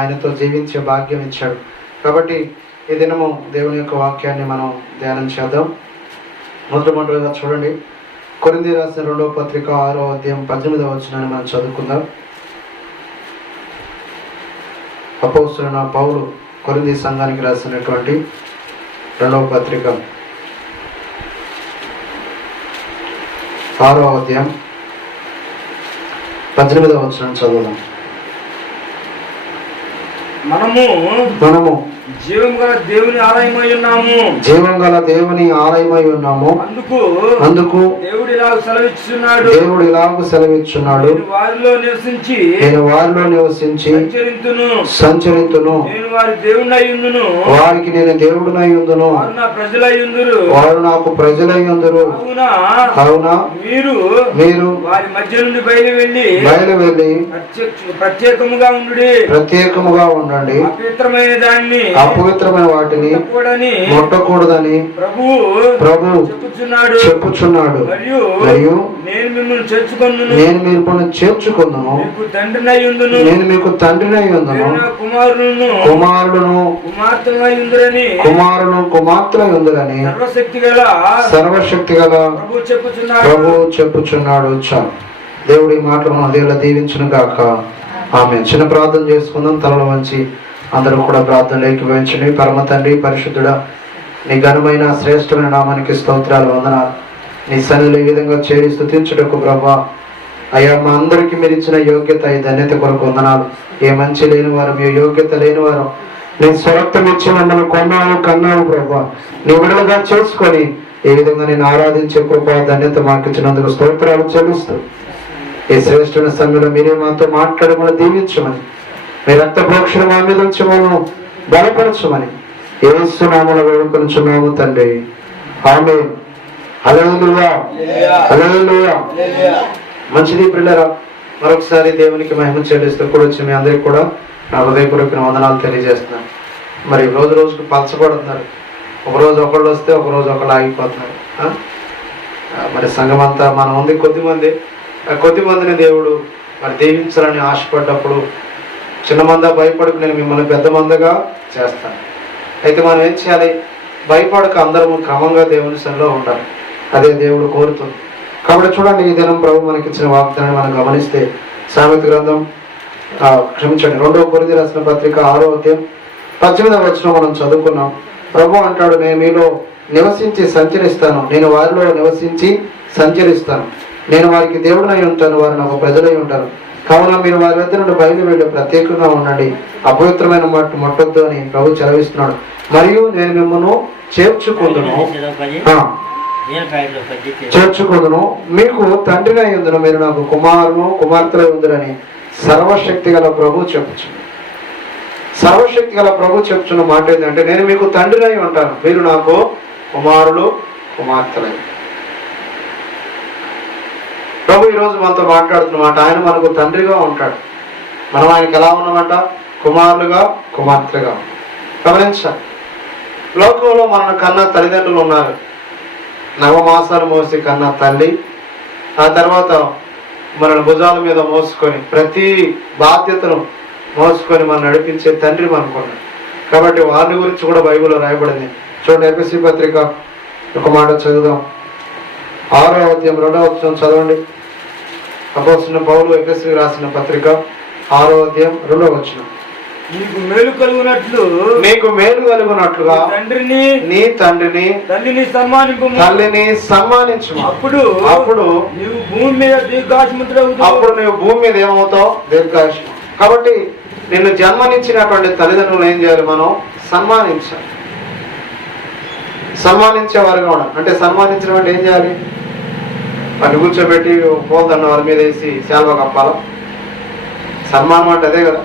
ఆయనతో జీవించే భాగ్యం ఇచ్చాడు. కాబట్టి ఈ దినము దేవుని యొక్క వాక్యాన్ని మనం ధ్యానం చేద్దాం. మొదటిగా చూడండి, కొరింథీ రాసిన 2వ పత్రిక 6వ అధ్యాయం 18వ వచనాన్ని మనం చదువుకుందాం. అపోస్తలుడైన పౌలు కొరింథీ సంఘానికి రాసినటువంటి 2వ పత్రిక 6వ అధ్యాయం 18వ వచనం చదువుదాం. మనము జీవం గల దేవుని ఆలయమై ఉన్నాము. అందుకు దేవుడు ఇలాగ సెలవిచ్చున్నాడు, నేను వారిలో నివసించి సంచరింతును, వారికి నేను దేవుడినై ఉందును, వారు నాకు ప్రజలై ఉందురు. కావున మీరు వారి మధ్య నుండి బయలు వెళ్ళి ప్రత్యేకముగా ఉండండి, అపవిత్రమైన వాటిని ముట్టకూడదని ప్రభు చెప్పుచున్నాడు. మరియు నేను మిమ్మల్ని చేర్చుకుందును, నేను మీకు తండ్రినై ఉందును, కుమారులను కుమార్తెలై ఉందురని సర్వశక్తి గల ప్రభు చెప్పుచున్నాడు. చాలు. దేవుడి మాటలు మన దేవుళ్ళ దీవించును గాక. ఆమె చిన్న ప్రార్థన చేసుకుందాం. తలలో వంచి అందరూ కూడా ప్రార్థనలు ఏకీభవించండి. పరమ తండ్రి, పరిశుద్ధుడా, నీ ఘనమైన శ్రేష్టమైన నామానికి స్తోత్రాలు, వందనాలు. నీ సన్నిధిలో ఈ విధంగా చేరి స్తుతించుటకు ప్రభా, అయ్యా మా అందరికీ మీరు ఇచ్చిన యోగ్యత, ఈ ధన్యత కొరకు వందనాలు. ఏ మంచి లేని వారు, ఏ యోగ్యత లేని వారు, నీ స్వరక్తం ఇచ్చి మమ్మల్ని కన్నావు ప్రభా. నీ విడుదలగా చేసుకొని ఈ విధంగా నేను ఆరాధించే కృపా ధన్యత మాకు ఇచ్చినందుకు స్తోత్రాలు చెల్లిస్తూ, ఈ శ్రేష్టమైన సమయంలో మీరే మాతో మాట్లాడి మనం దీవించమని, మీ రక్త ప్రోక్షణ మా మీద నుంచి మనం బలపరచమని యేసు నామములో వేడుకొనుచున్నాము తండ్రి. ఆమేన్. హల్లెలూయా, హల్లెలూయా. మంచిది పిల్లరా, మరొకసారి దేవునికి మహిమ చెల్లిస్తూ కూడా వచ్చి మీ అందరికీ కూడా నా హృదయపూర్వక వందనాలు తెలియజేస్తున్నాను. మరి రోజు రోజుకు పలచబడుతున్నారు. ఒకరోజు ఒకళ్ళు వస్తే ఒకరోజు ఒకళ్ళు ఆగిపోతున్నారు. మరి సంఘం అంతా మనం ఉంది కొద్దిమందిని దేవుడు మరి దీవించాలని ఆశపడ్డప్పుడు చిన్న మంద భయపడకు, నేను మిమ్మల్ని పెద్ద మందగా చేస్తాను. అయితే మనం ఏం చేయాలి? భయపడక అందరము క్రమంగా దేవుని సన్నిధిలో ఉండాలి. అదే దేవుడు కోరుతుంది. కాబట్టి చూడండి, ఈ దినం ప్రభు మనకి ఇచ్చిన వాగ్దానాన్ని మనం గమనిస్తే సామెత గ్రంథం క్షమించండి 2వ కొరింథీ రాసిన పత్రిక 6వ అధ్యాయం 18వ వచనం మనం చదువుకున్నాం. ప్రభు అంటాడు, నేను మీలో నివసించి సంచరిస్తాను, నేను వారిలో నివసించి సంచరిస్తాను, నేను వారికి దేవుడినై ఉంటాను, వారు నాకు ప్రజలై ఉంటారు. కావున మీరు వారి వద్ద నుండి బయలు వెళ్ళి ప్రత్యేకంగా ఉండండి, అపవిత్రమైన మాట ముట్టొద్దు అని ప్రభు చెలవిస్తున్నాడు. మరియు నేను మిమ్మల్ని చేర్చుకుందును, మీకు తండ్రినై ఉందును, మీరు నాకు కుమార్తెలై ఉందురని సర్వశక్తి గల ప్రభు చెప్పుచున్న మాట ఏంటంటే, నేను మీకు తండ్రినై ఉంటాను, మీరు నాకు కుమార్తెలై. ప్రభు ఈరోజు మనతో మాట్లాడుతున్నమాట, ఆయన మనకు తండ్రిగా ఉంటాడు, మనం ఆయనకి ఎలా ఉన్నామంట? కుమారులుగా, కుమార్తెలుగా. గమనించాలి, లోకంలో మన కన్నా తల్లిదండ్రులు ఉన్నారు. నవమాసాలు మోసి కన్నా తల్లి, ఆ తర్వాత మనల్ని భుజాల మీద మోసుకొని ప్రతి బాధ్యతను మోసుకొని మనం నడిపించే తండ్రి మనకున్నాడు. కాబట్టి వారి గురించి కూడా బైబిల్లో రాయబడింది. చూడండి, ఎఫెసీ పత్రిక ఒక మాట చదువుదాం. 6వ అధ్యాయం 2వ వచనం చదవండి. అపోస్తలుడైన పౌలు ఎఫెసీయులకు రాసిన పత్రిక 6వ అధ్యాయం 2వ వచనం. నీకు మేలు కలుగునట్లుగా నీ తండ్రిని తల్లిని సన్మానించు. అప్పుడు నీవు భూమి మీద ఏమవుతావు? దీర్ఘాయుష్మ. కాబట్టి నిన్ను జన్మనిచ్చినటువంటి తల్లిదండ్రులు ఏం చేయాలి? మనం సన్మానించాలి. సన్మానించేవారుగా ఉండాలి. అంటే సన్మానించడం అంటే ఏం చేయాలి? వాటిని కూర్చోబెట్టి పోల్దన్న వారి మీద వేసి శాల్వా కప్పాల. సన్మానం అంటే అదే కదా,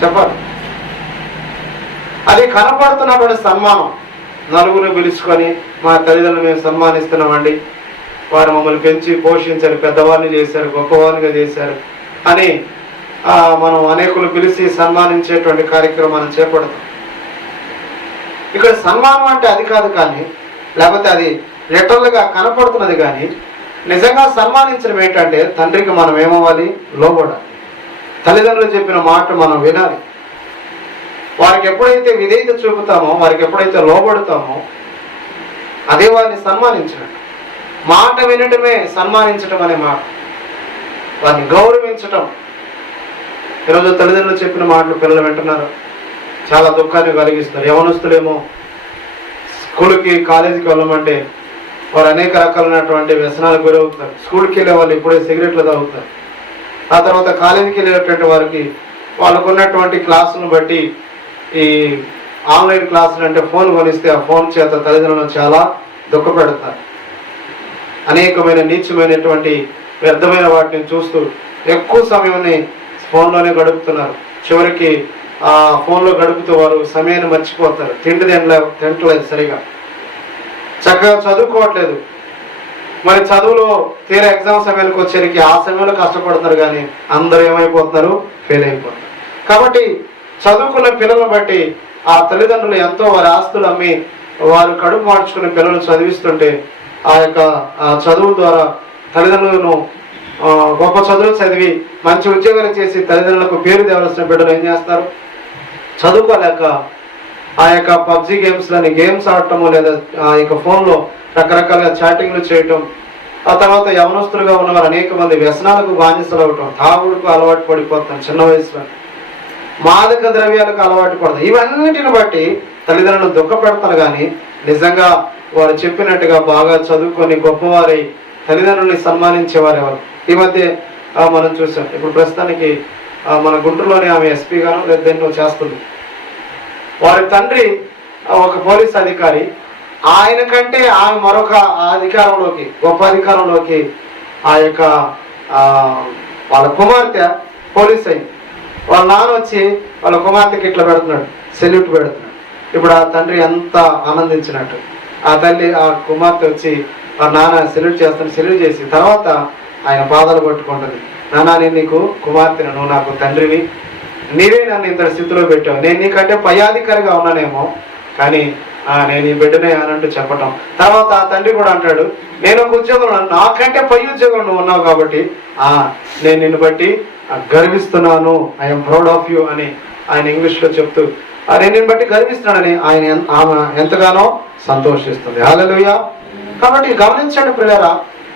చెప్పాలి. అది కనపడుతున్నటువంటి సన్మానం. నలుగురు పిలుచుకొని మా తల్లిదండ్రులు మేము సన్మానిస్తున్నామండి, వారు మమ్మల్ని పెంచి పోషించారు, పెద్దవాళ్ళని చేశారు, గొప్పవాళ్ళుగా చేశారు అని మనం అనేకులు పిలిచి సన్మానించేటువంటి కార్యక్రమం మనం చేపడతాం. ఇక్కడ సన్మానం అంటే అది కాదు, కానీ లేకపోతే అది లిటరల్గా కనపడుతున్నది. కానీ నిజంగా సన్మానించడం ఏంటంటే తండ్రికి మనం ఏమవ్వాలి? లోబడాలి. తల్లిదండ్రులు చెప్పిన మాట మనం వినాలి. వారికి ఎప్పుడైతే విధేయత చూపుతామో, వారికి ఎప్పుడైతే లోబడతామో, అదే వారిని సన్మానించినట్టు. మాట వినటమే సన్మానించటం అనే మాట, వారిని గౌరవించటం. ఈరోజు తల్లిదండ్రులు చెప్పిన మాటలు పిల్లలు వింటున్నారు, చాలా దుఃఖాన్ని కలిగిస్తున్నారు. యవనస్తులేమో స్కూల్కి కాలేజీకి వెళ్ళమంటే వారు అనేక రకాలైనటువంటి వ్యసనాలకు గురవుతారు. స్కూల్కి వెళ్ళే వాళ్ళు ఇప్పుడే సిగరెట్లు తాగుతారు. ఆ తర్వాత కాలేజీకి వెళ్ళేటువంటి వారికి వాళ్ళకు ఉన్నటువంటి క్లాసులను బట్టి ఈ ఆన్లైన్ క్లాసులు అంటే ఫోన్ కొనిస్తే ఆ ఫోన్ చేత తల్లిదండ్రులను చాలా దుఃఖపెడతారు. అనేకమైన నీచమైనటువంటి వ్యర్థమైన వాటిని చూస్తూ ఎక్కువ సమయాన్ని ఫోన్లోనే గడుపుతున్నారు. చివరికి ఆ ఫోన్లో గడుపుతూ వారు సమయాన్ని మర్చిపోతారు. తింటలేదు సరిగా, చక్కగా చదువుకోవట్లేదు. మరి చదువులో తీరా ఎగ్జామ్ సమయానికి వచ్చేసరికి ఆ సమయంలో కష్టపడుతున్నారు, కానీ అందరూ ఏమైపోతున్నారు? ఫెయిల్ అయిపోతున్నారు. కాబట్టి చదువుకున్న పిల్లలను బట్టి ఆ తల్లిదండ్రులు ఎంతో వారి ఆస్తులు అమ్మి వారు కడుపు మార్చుకునే పిల్లలు చదివిస్తుంటే ఆ యొక్క చదువు ద్వారా తల్లిదండ్రులను గొప్ప చదువులు చదివి మంచి ఉద్యోగాలు చేసి తల్లిదండ్రులకు పేరు తేవలసిన బిడ్డలు ఏం చేస్తారు? చదువుకోలేక ఆ యొక్క పబ్జీ గేమ్స్ ఆడటము, లేదా ఆ యొక్క ఫోన్లో రకరకాలుగా చాటింగ్లు చేయటం, ఆ తర్వాత యవనస్తులుగా ఉన్నవారు అనేక మంది వ్యసనాలకు బానిసలు అవటం, తాగుడుకు అలవాటు పడిపోతాం, చిన్న వయసులో మాదక ద్రవ్యాలకు అలవాటు పడతాం. ఇవన్నిటిని బట్టి తల్లిదండ్రులను దుఃఖపెడతారు, కానీ నిజంగా వారు చెప్పినట్టుగా బాగా చదువుకొని గొప్పవారై తల్లిదండ్రుల్ని సన్మానించేవారు ఎవరు? ఈ మధ్య మనం చూసాం. ఇప్పుడు ప్రస్తుతానికి మన గుంటూరులోనే ఆమె ఎస్పీ గాను లేదా ఎన్నో చేస్తుంది. వారి తండ్రి ఒక పోలీస్ అధికారి, ఆయన కంటే ఆమె మరొక అధికారంలోకి, గొప్ప అధికారంలోకి ఆ యొక్క వాళ్ళ కుమార్తె పోలీస్ అయింది. వాళ్ళ నాన్న వచ్చి వాళ్ళ కుమార్తెకి ఇట్లా పెడుతున్నాడు, సెల్యూట్ పెడుతున్నాడు. ఇప్పుడు ఆ తండ్రి ఎంత ఆనందించినట్టు. ఆ తల్లి ఆ కుమార్తె వచ్చి ఆ నాన్న సెల్యూట్ సెల్యూట్ చేసి తర్వాత ఆయన పాదాలు పట్టుకుంటుంది. నాన్న, నేను నీకు కుమార్తెను, నువ్వు నాకు తండ్రివి, నీవే నన్ను ఇంత స్థితిలో పెట్టావు. నేను నీకంటే పై అధికారిగా ఉన్నానేమో, కానీ నేను ఈ బిడ్డనే అనంటూ చెప్పటం. తర్వాత ఆ తండ్రి కూడా అంటాడు, నేను ఒక ఉద్యోగంలో, నాకంటే పై ఉద్యోగం నువ్వు ఉన్నావు కాబట్టి నేను నిన్ను బట్టి గర్విస్తున్నాను, ఐఎమ్ ప్రౌడ్ ఆఫ్ యూ అని ఆయన ఇంగ్లీష్లో చెప్తూ నేను నిన్ను బట్టి గర్విస్తున్నానని ఆమె ఎంతగానో సంతోషిస్తుంది. హల్లెలూయా. కాబట్టి గమనించండి ప్రియులారా,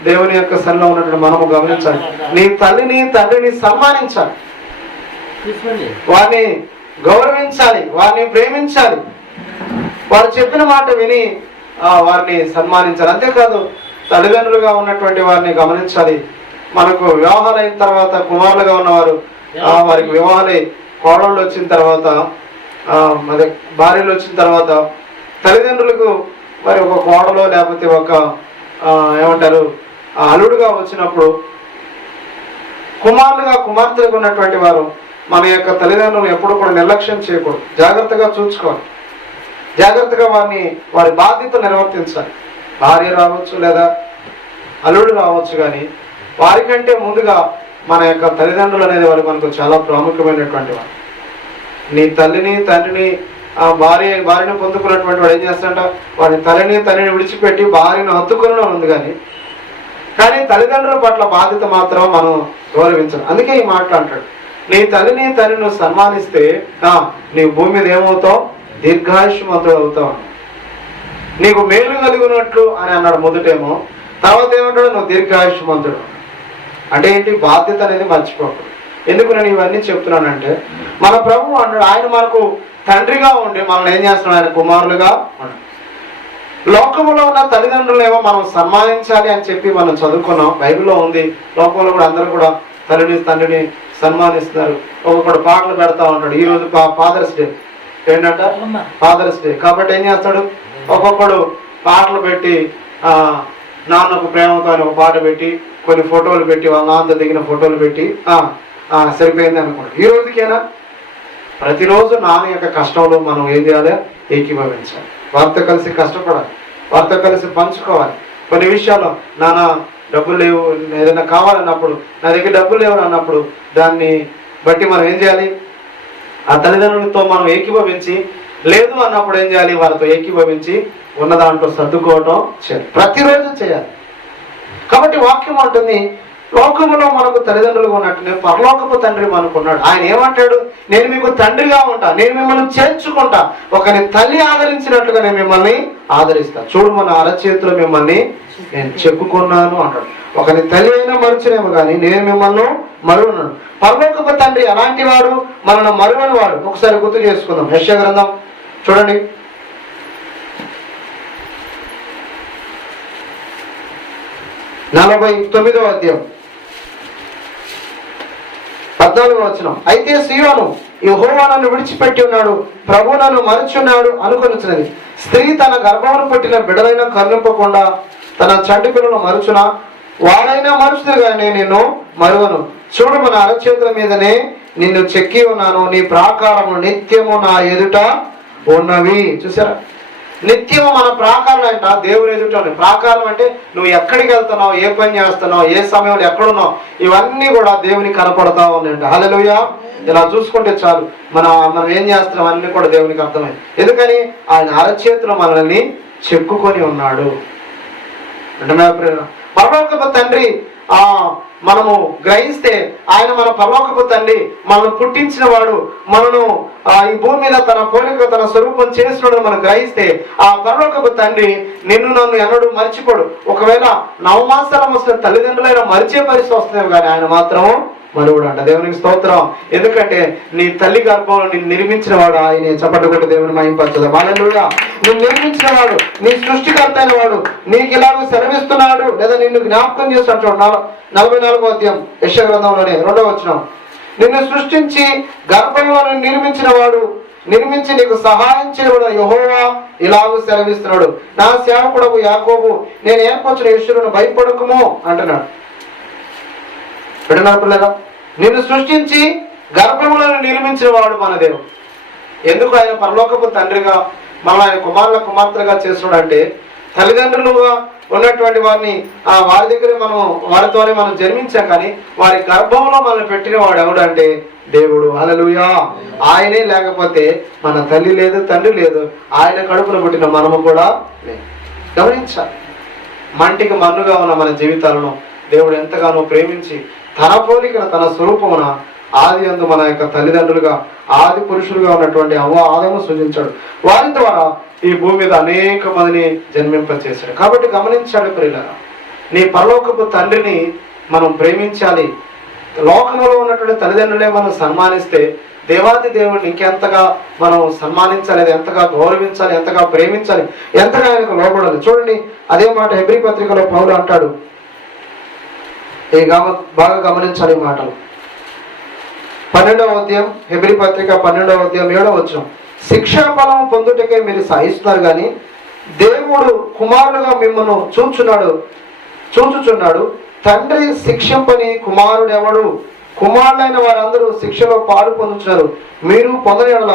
దేవుని యొక్క సన్నిధిలో ఉన్నటువంటి మనము గమనించాలి. నీ తల్లిని తండ్రిని సన్మానించాలి, వారిని గౌరవించాలి, వారిని ప్రేమించాలి, వారు చెప్పిన మాట విని వారిని సన్మానించాలి. అంతేకాదు తల్లిదండ్రులుగా ఉన్నటువంటి వారిని గమనించాలి. మనకు వివాహాలు అయిన తర్వాత కుమారులుగా ఉన్నవారు వారికి వివాహాలై కోడళ్ళు వచ్చిన తర్వాత అదే భార్యలు వచ్చిన తర్వాత తల్లిదండ్రులకు మరి ఒక కోడలో లేకపోతే ఒక ఏమంటారు అల్లుడుగా వచ్చినప్పుడు కుమార్తెలకు ఉన్నటువంటి వారు మన యొక్క తల్లిదండ్రులను ఎప్పుడు కూడా నిర్లక్ష్యం చేయకూడదు, జాగ్రత్తగా చూసుకోవాలి, జాగ్రత్తగా వారి బాధ్యత నిర్వర్తించాలి. భార్య రావచ్చు లేదా అల్లుడు రావచ్చు, కానీ వారికంటే ముందుగా మన యొక్క తల్లిదండ్రులు అనేది వారు మనకు చాలా ప్రాముఖ్యమైనటువంటి వారు. నీ తల్లిని తండ్రిని భార్యను పొందుకున్నటువంటి వాడు ఏం చేస్తాడంట? వారి తల్లిని విడిచిపెట్టి భార్యను హత్తుకుని ఉంది, కానీ తల్లిదండ్రుల పట్ల బాధ్యత మాత్రం మనం గౌరవించాలి. అందుకే ఈ మాట అంటాడు, నీ తల్లిని తండ్రిని సన్మానిస్తే నీ భూమి మీద ఏమవుతావు? దీర్ఘాయుష్మంతుడు అవుతావు, నీకు మేలు కలిగినట్లు అని అన్నాడు మొదటేమో. తర్వాత ఏమంటాడు? నువ్వు దీర్ఘాయుష్మంతుడు. అంటే ఏంటి? బాధ్యత అనేది మర్చిపోకూడదు. ఎందుకు నేను ఇవన్నీ చెప్తున్నానంటే, మన ప్రభువు అన్నాడు, ఆయన మనకు తండ్రిగా ఉండి మనల్ని ఏం చేస్తున్నాడు? ఆయన కుమారులుగా ఉన్నాడు. లోకంలో ఉన్న తల్లిదండ్రులేమో మనం సన్మానించాలి అని చెప్పి మనం చదువుకున్నాం, బైబిల్లో ఉంది. లోకంలో కూడా అందరూ కూడా తల్లిని తండ్రిని సన్మానిస్తున్నారు. ఒక్కొక్కడు పాటలు పెడతా ఉంటాడు. ఈ రోజు ఫాదర్స్ డే ఏంటంట? Father's Day. కాబట్టి ఏం చేస్తాడు? ఒక్కొక్కడు పాటలు పెట్టి నాన్నకు ప్రేమతో అని ఒక పాట పెట్టి కొన్ని ఫోటోలు పెట్టి వాళ్ళ నాన్నతో దిగిన ఫోటోలు పెట్టి సరిపోయింది అనుకోండి. ఈ రోజుకేనా? ప్రతిరోజు నాన్న యొక్క కష్టంలో మనం ఏం చేయాలి? ఏకీభవించాలి. వారితో కలిసి కష్టపడాలి, వారితో కలిసి పంచుకోవాలి. కొన్ని విషయాల్లో నాన్న డబ్బులు లేవు, ఏదైనా కావాలన్నప్పుడు నా దగ్గర డబ్బులు లేవు అన్నప్పుడు దాన్ని బట్టి మనం ఏం చేయాలి? ఆ తల్లిదండ్రులతో మనం ఏకీభవించి, లేదు అన్నప్పుడు ఏం చేయాలి? వారితో ఏకీభవించి ఉన్న దాంట్లో సర్దుకోవటం చేయాలి, ప్రతిరోజు చేయాలి. కాబట్టి వాక్యం అంటుంది, లోకములో మనకు తల్లిదండ్రులుగా ఉన్నట్టు పరలోకపు తండ్రి మనకున్నాడు. ఆయన ఏమంటాడు? నేను మీకు తండ్రిగా ఉంటా, నేను మిమ్మల్ని చేర్చుకుంటా, ఒకని తల్లి ఆదరించినట్లుగా నేను మిమ్మల్ని ఆదరిస్తా. చూడు, మన అరచేతిలో మిమ్మల్ని నేను చెక్కుకున్నాను అంటాడు. ఒకని తల్లి అయినా మరుచునేమో కానీ నేను మిమ్మల్ని మరువను. పరలోకపు తండ్రి అలాంటి వాడు, మనల్ని మరువని వాడు. ఒకసారి గుర్తు చేసుకుందాం. యెషయా గ్రంథం చూడండి, 49వ అధ్యాయం 14వ వచనం. అయితే సీయోను, యెహోవా నన్ను విడిచిపెట్టి ఉన్నాడు, ప్రభు నన్ను మరచున్నాడు అనుకొనుచున్నది. స్త్రీ తన గర్భమును పుట్టిన బిడ్డలైన కరుణింపకుండా తన చంటి పిల్లలను మరుచునా? వారైనా మరుచుదురు కానీ నేను నిన్ను మరువను. చూడు, మన అరచేతుల మీదనే నిన్ను చెక్కి ఉన్నాను, నీ ప్రాకారము నిత్యము నా ఎదుట ఉన్నవి. చూసారా? నిత్యము మన ప్రాకారం అంట దేవుని ఎదుట. ప్రాకారం అంటే నువ్వు ఎక్కడికి వెళ్తున్నావు, ఏ పని చేస్తున్నావు, ఏ సమయంలో ఎక్కడున్నావు, ఇవన్నీ కూడా దేవుని కనపడతా ఉన్నాయంట. హల్లెలూయా. ఇలా చూసుకుంటే చాలు, మనం ఏం చేస్తున్నాం అన్ని కూడా దేవునికి అర్థమైంది. ఎందుకని? ఆయన అరచేతులు మనల్ని చెక్కుకొని ఉన్నాడు. అంటే పరలోకపు తండ్రి మనము గ్రహిస్తే ఆయన మన పరలోకపు తండ్రి, మనల్ని పుట్టించిన వాడు, మనను ఈ భూమి మీద తన పోలిక తన స్వరూపం చేసినాడు మనం గ్రహిస్తే, ఆ పరలోకపు తండ్రి నిన్ను నన్ను ఎన్నడూ మర్చిపోడు. ఒకవేళ నవమాసాల వస్తున్న తల్లిదండ్రులైనా మరిచే పరిస్థితి వస్తున్నాయి, కానీ ఆయన మాత్రం మరువుడు అంట. దేవునికి స్తోత్రం. ఎందుకంటే నీ తల్లి గర్భంలో నిన్ను నిర్మించిన వాడు ఆయనే. చప్పట్లు కొట్టి దేవుని మహింపరచుదాం. హల్లెలూయా. నిన్ను నిర్మించిన వాడు, నీ సృష్టికర్త అయిన వాడు నీకు ఇలాగ సెలవిస్తున్నాడు, లేదా నిన్ను జ్ఞాపకం చేస్తాడు. చూడండి, 44వ అధ్యాయం యెషయా గ్రంథంలోనే 2వ వచనం. నిన్ను సృష్టించి గర్భంలో నిర్మించిన వాడు, నిర్మించి నీకు సహాయం చేయబడిన యెహోవా ఇలాగ సెలవిస్తున్నాడు, నా సేవకుడవు యాకోబు, నేను ఏర్పరిచిన యేషువును భయపడకుము అంటున్నాడు. వింటున్నారు పిల్లగా? నిన్ను సృష్టించి గర్భములను నిర్మించిన వాడు మన దేవుడు. ఎందుకు ఆయన పరలోకపు తండ్రిగా మనం ఆయన కుమారుల కుమార్తెలుగా చేస్తున్నాడు అంటే, తల్లిదండ్రులుగా ఉన్నటువంటి వారిని వారి దగ్గర వారితోనే మనం జన్మించాం, కానీ వారి గర్భంలో మనల్ని పెట్టిన వాడు ఎవడు అంటే దేవుడు. హల్లెలూయా. ఆయనే లేకపోతే మన తల్లి లేదు, తండ్రి లేదు, ఆయన కడుపులో పుట్టిన మనము కూడా లేదు. గమనించాలి. మంటికి మన్నుగా ఉన్న మన జీవితాలను దేవుడు ఎంతగానో ప్రేమించి తన పోలికన తన స్వరూపమున ఆది అందు మన యొక్క తల్లిదండ్రులుగా ఆది పురుషులుగా ఉన్నటువంటి ఆదము సృజించాడు. వారి ద్వారా ఈ భూమి మీద అనేక మందిని జన్మింపచేశాడు. కాబట్టి గమనించాడు ప్రియులారా, నీ పరలోకపు తండ్రిని మనం ప్రేమించాలి. లోకంలో ఉన్నటువంటి తల్లిదండ్రులే మనం సన్మానిస్తే దేవాది దేవుడిని ఇంకెంతగా మనం సన్మానించాలి, ఎంతగా గౌరవించాలి, ఎంతగా ప్రేమించాలి, ఎంతగా ఆయనకు లోబడాలి. చూడండి, అదే మాట హెబ్రీ పత్రికలో పౌలు అంటాడు. బాగా గమనించాలి ఈ మాటలు. 12వ అధ్యాయం హెబ్రీ పత్రిక 12వ అధ్యాయం 7వ వచనం. శిక్షాఫలం పొందుటకే మీరు సహిస్తున్నారు, కానీ దేవుడు కుమారుడుగా మిమ్మల్ని చూచుచున్నాడు. తండ్రి శిక్షంపని కుమారుడు ఎవడు? కుమారులైన వారందరూ శిక్షలో పాలు పొందుతున్నారు, మీరు పొందని యెడల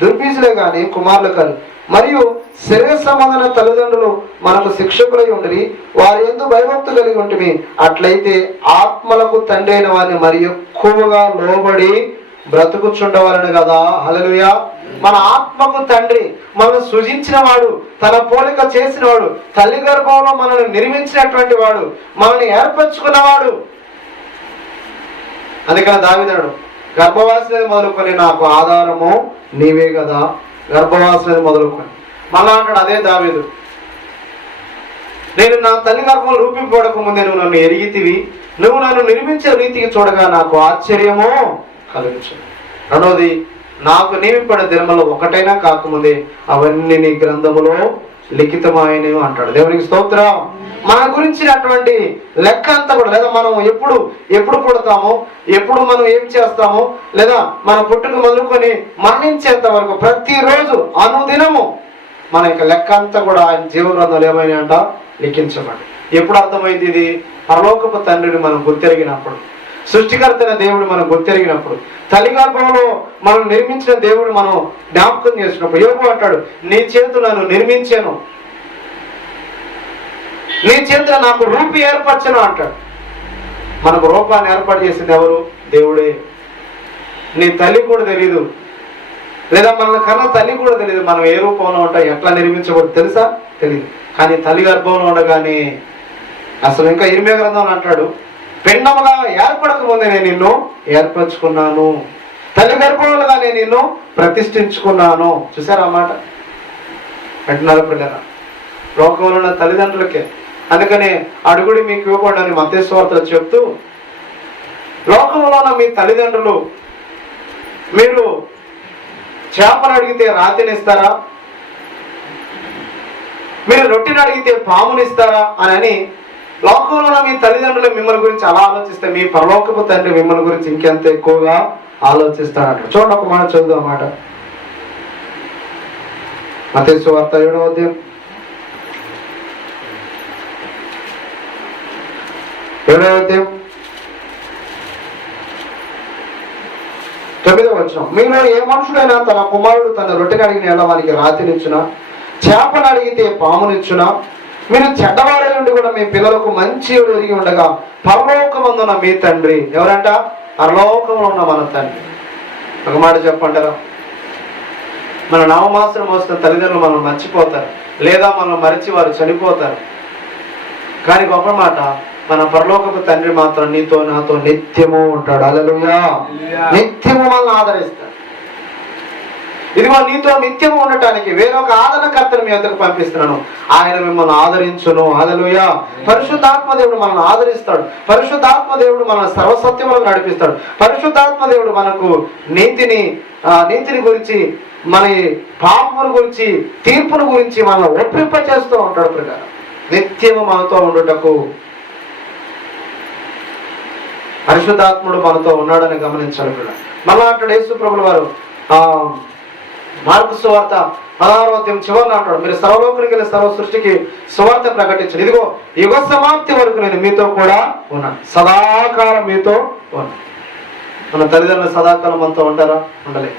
దుర్బీజులే కానీ కుమారులు కాదు. మరియు శరీర సంబంధమైన తల్లిదండ్రులు మనకు శిక్షకులై ఉండి వారి యందు భయభక్తులు కలిగి ఉంటుంది. అట్లయితే ఆత్మలకు తండ్రి అయిన వారిని మరి ఎక్కువగా లోబడి బ్రతుకుచుండవాలని కదా. హల్లెలూయా. మన ఆత్మకు తండ్రి, మనం సృజించిన వాడు, తన పోలిక చేసిన వాడు, తల్లి గర్భంలో మనల్ని నిర్మించినటువంటి వాడు, మనల్ని ఏర్పరచుకున్నవాడు. అందుకని దావీదు గర్భవాసిని మొదలుకొని నాకు ఆధారము నీవే కదా. గర్భవాసిని మొదలుకొని మళ్ళా అంటాడు అదే దావీదు, నేను నా తల్లి గర్భంలో రూపింపబడక ముందే నువ్వు నన్ను ఎరిగితివి, నువ్వు నన్ను నిర్మించే రీతికి చూడగా నాకు ఆశ్చర్యము కలిగించు. రెండవది, నాకు నియమింపడిన దినములో ఒకటైనా కాకముందే అవన్నీ నీ గ్రంథములో లిఖితమైనవి అంటాడు. దేవునికి స్తోత్రం. మన గురించినటువంటి లెక్క అంతా కూడా, లేదా మనం ఎప్పుడు పుడతామో, ఎప్పుడు మనం ఏం చేస్తామో, లేదా మన పుట్టుక మొదలుకొని మరణించేంత వరకు ప్రతిరోజు అనుదినము మన యొక్క లెక్క అంతా కూడా ఆయన జీవన గ్రంథంలో ఏమైనా అంట లిఖించబడి. ఎప్పుడు అర్థమైంది ఇది? పరలోకపు తండ్రిని మనం గుర్తెరిగినప్పుడు, సృష్టికర్తైన దేవుడు మనం గుర్తెరిగినప్పుడు, తల్లి గర్భంలో మనం నిర్మించిన దేవుడు మనం జ్ఞాపకం చేసినప్పుడు. యోబు అంటాడు, నీ చేతులను నిర్మించాను, నీ చేతుల నాకు రూపి ఏర్పరచను అంటాడు. మనకు రూపాన్ని ఏర్పాటు చేసింది ఎవరు? దేవుడే. నీ తల్లి కూడా తెలియదు, లేదా మన కన్నా తల్లి కూడా తెలియదు మనం ఏ రూపంలో ఉంటాం, ఎట్లా నిర్మించకూడదు తెలుసా? తెలియదు. కానీ తల్లి గర్భంలో ఉండగానే అసలు ఇంకా ఇర్మియా గ్రంథంలో అంటాడు, పిండముగా ఏర్పడక ముందే నేను నిన్ను ఏర్పరచుకున్నాను, తల్లి గర్భములుగా నేను నిన్ను ప్రతిష్ఠించుకున్నాను. చూసారా ఆ మాట అంటున్నారు పిల్లల. లోకంలో ఉన్న తల్లిదండ్రులకే. అందుకనే అడుగుడి మీకు ఇవ్వకూడదని మత్తయి సువార్తలో చెప్తూ, లోకంలో ఉన్న మీ తల్లిదండ్రులు మీరు చేపను అడిగితే రాతినిస్తారా, మీరు రొట్టెని అడిగితే పామునిస్తారా అని లోకంలో ఉన్న మీ తల్లిదండ్రులు మిమ్మల్ని గురించి అలా ఆలోచిస్తే మీ పరలోకపు తండ్రి మిమ్మల్ని గురించి ఇంకెంత ఎక్కువగా ఆలోచిస్తారంట. చూడండి ఒక మాట చదువు. ఆ మాట మత్తయి సువార్త 7వ అధ్యాయం 9వ వచనం. మీలో ఏ మనుషుడైనా తన కుమారుడు తన రొట్టెని అడిగిన ఎలా వానికి రాతినిచ్చునా, చేపను అడిగితే పామునిచ్చునా? మీరు చెడ్డవారి నుండి కూడా మీ పిల్లలకు మంచి ఎరిగి ఉండగా పరలోకమందున్న మీ తండ్రి ఎవరంట? పరలోకంలో ఉన్న మన తండ్రి. ఒక మాట చెప్పంటారా? మన నవమాసం మోస్తున్న తల్లిదండ్రులు మనం మర్చిపోతారు, లేదా మనం మరిచి వారు చనిపోతారు. కానీ గొప్ప మాట, మన పరలోకపు తండ్రి మాత్రం నీతో నాతో నిత్యము ఉంటాడు. హల్లెలూయా. నిత్యము మనల్ని ఆదరిస్తాడు. ఇదిగో నీతో నిత్యము ఉండటానికి వేరొక ఆదరణకర్తను మీ వద్దకు పంపిస్తున్నాను, ఆయన మిమ్మల్ని ఆదరించును. హల్లెలూయా. పరిశుద్ధాత్మ దేవుడు మనల్ని ఆదరిస్తాడు. పరిశుద్ధాత్మ దేవుడు మనల్ని సర్వసత్యములకు నడిపిస్తాడు. పరిశుద్ధాత్మ దేవుడు మనకు నీతిని గురించి, మన పాపముల గురించి, తీర్పును గురించి మనల్ని ఒప్పింప చేస్తూ ఉంటాడు. ప్రకారం నిత్యము మనతో ఉండుటకు పరిశుద్ధాత్ముడు మనతో ఉన్నాడని గమనించాలి. కూడా మళ్ళా అంటాడు యేసు ప్రభుల వారు మార్కు సువార్త 16వ అధ్యాయం చివరిలో అంటాడు, మీరు సర్వలోకానికి వెళ్ళి సర్వ సృష్టికి సువార్త ప్రకటించండి. ఇదిగో యుగ సమాప్తి వరకు నేను మీతో కూడా ఉన్నాను, సదాకాలం మీతో ఉన్నాను. మన తల్లిదండ్రులు సదాకాలం మనతో ఉంటారా? ఉండలే.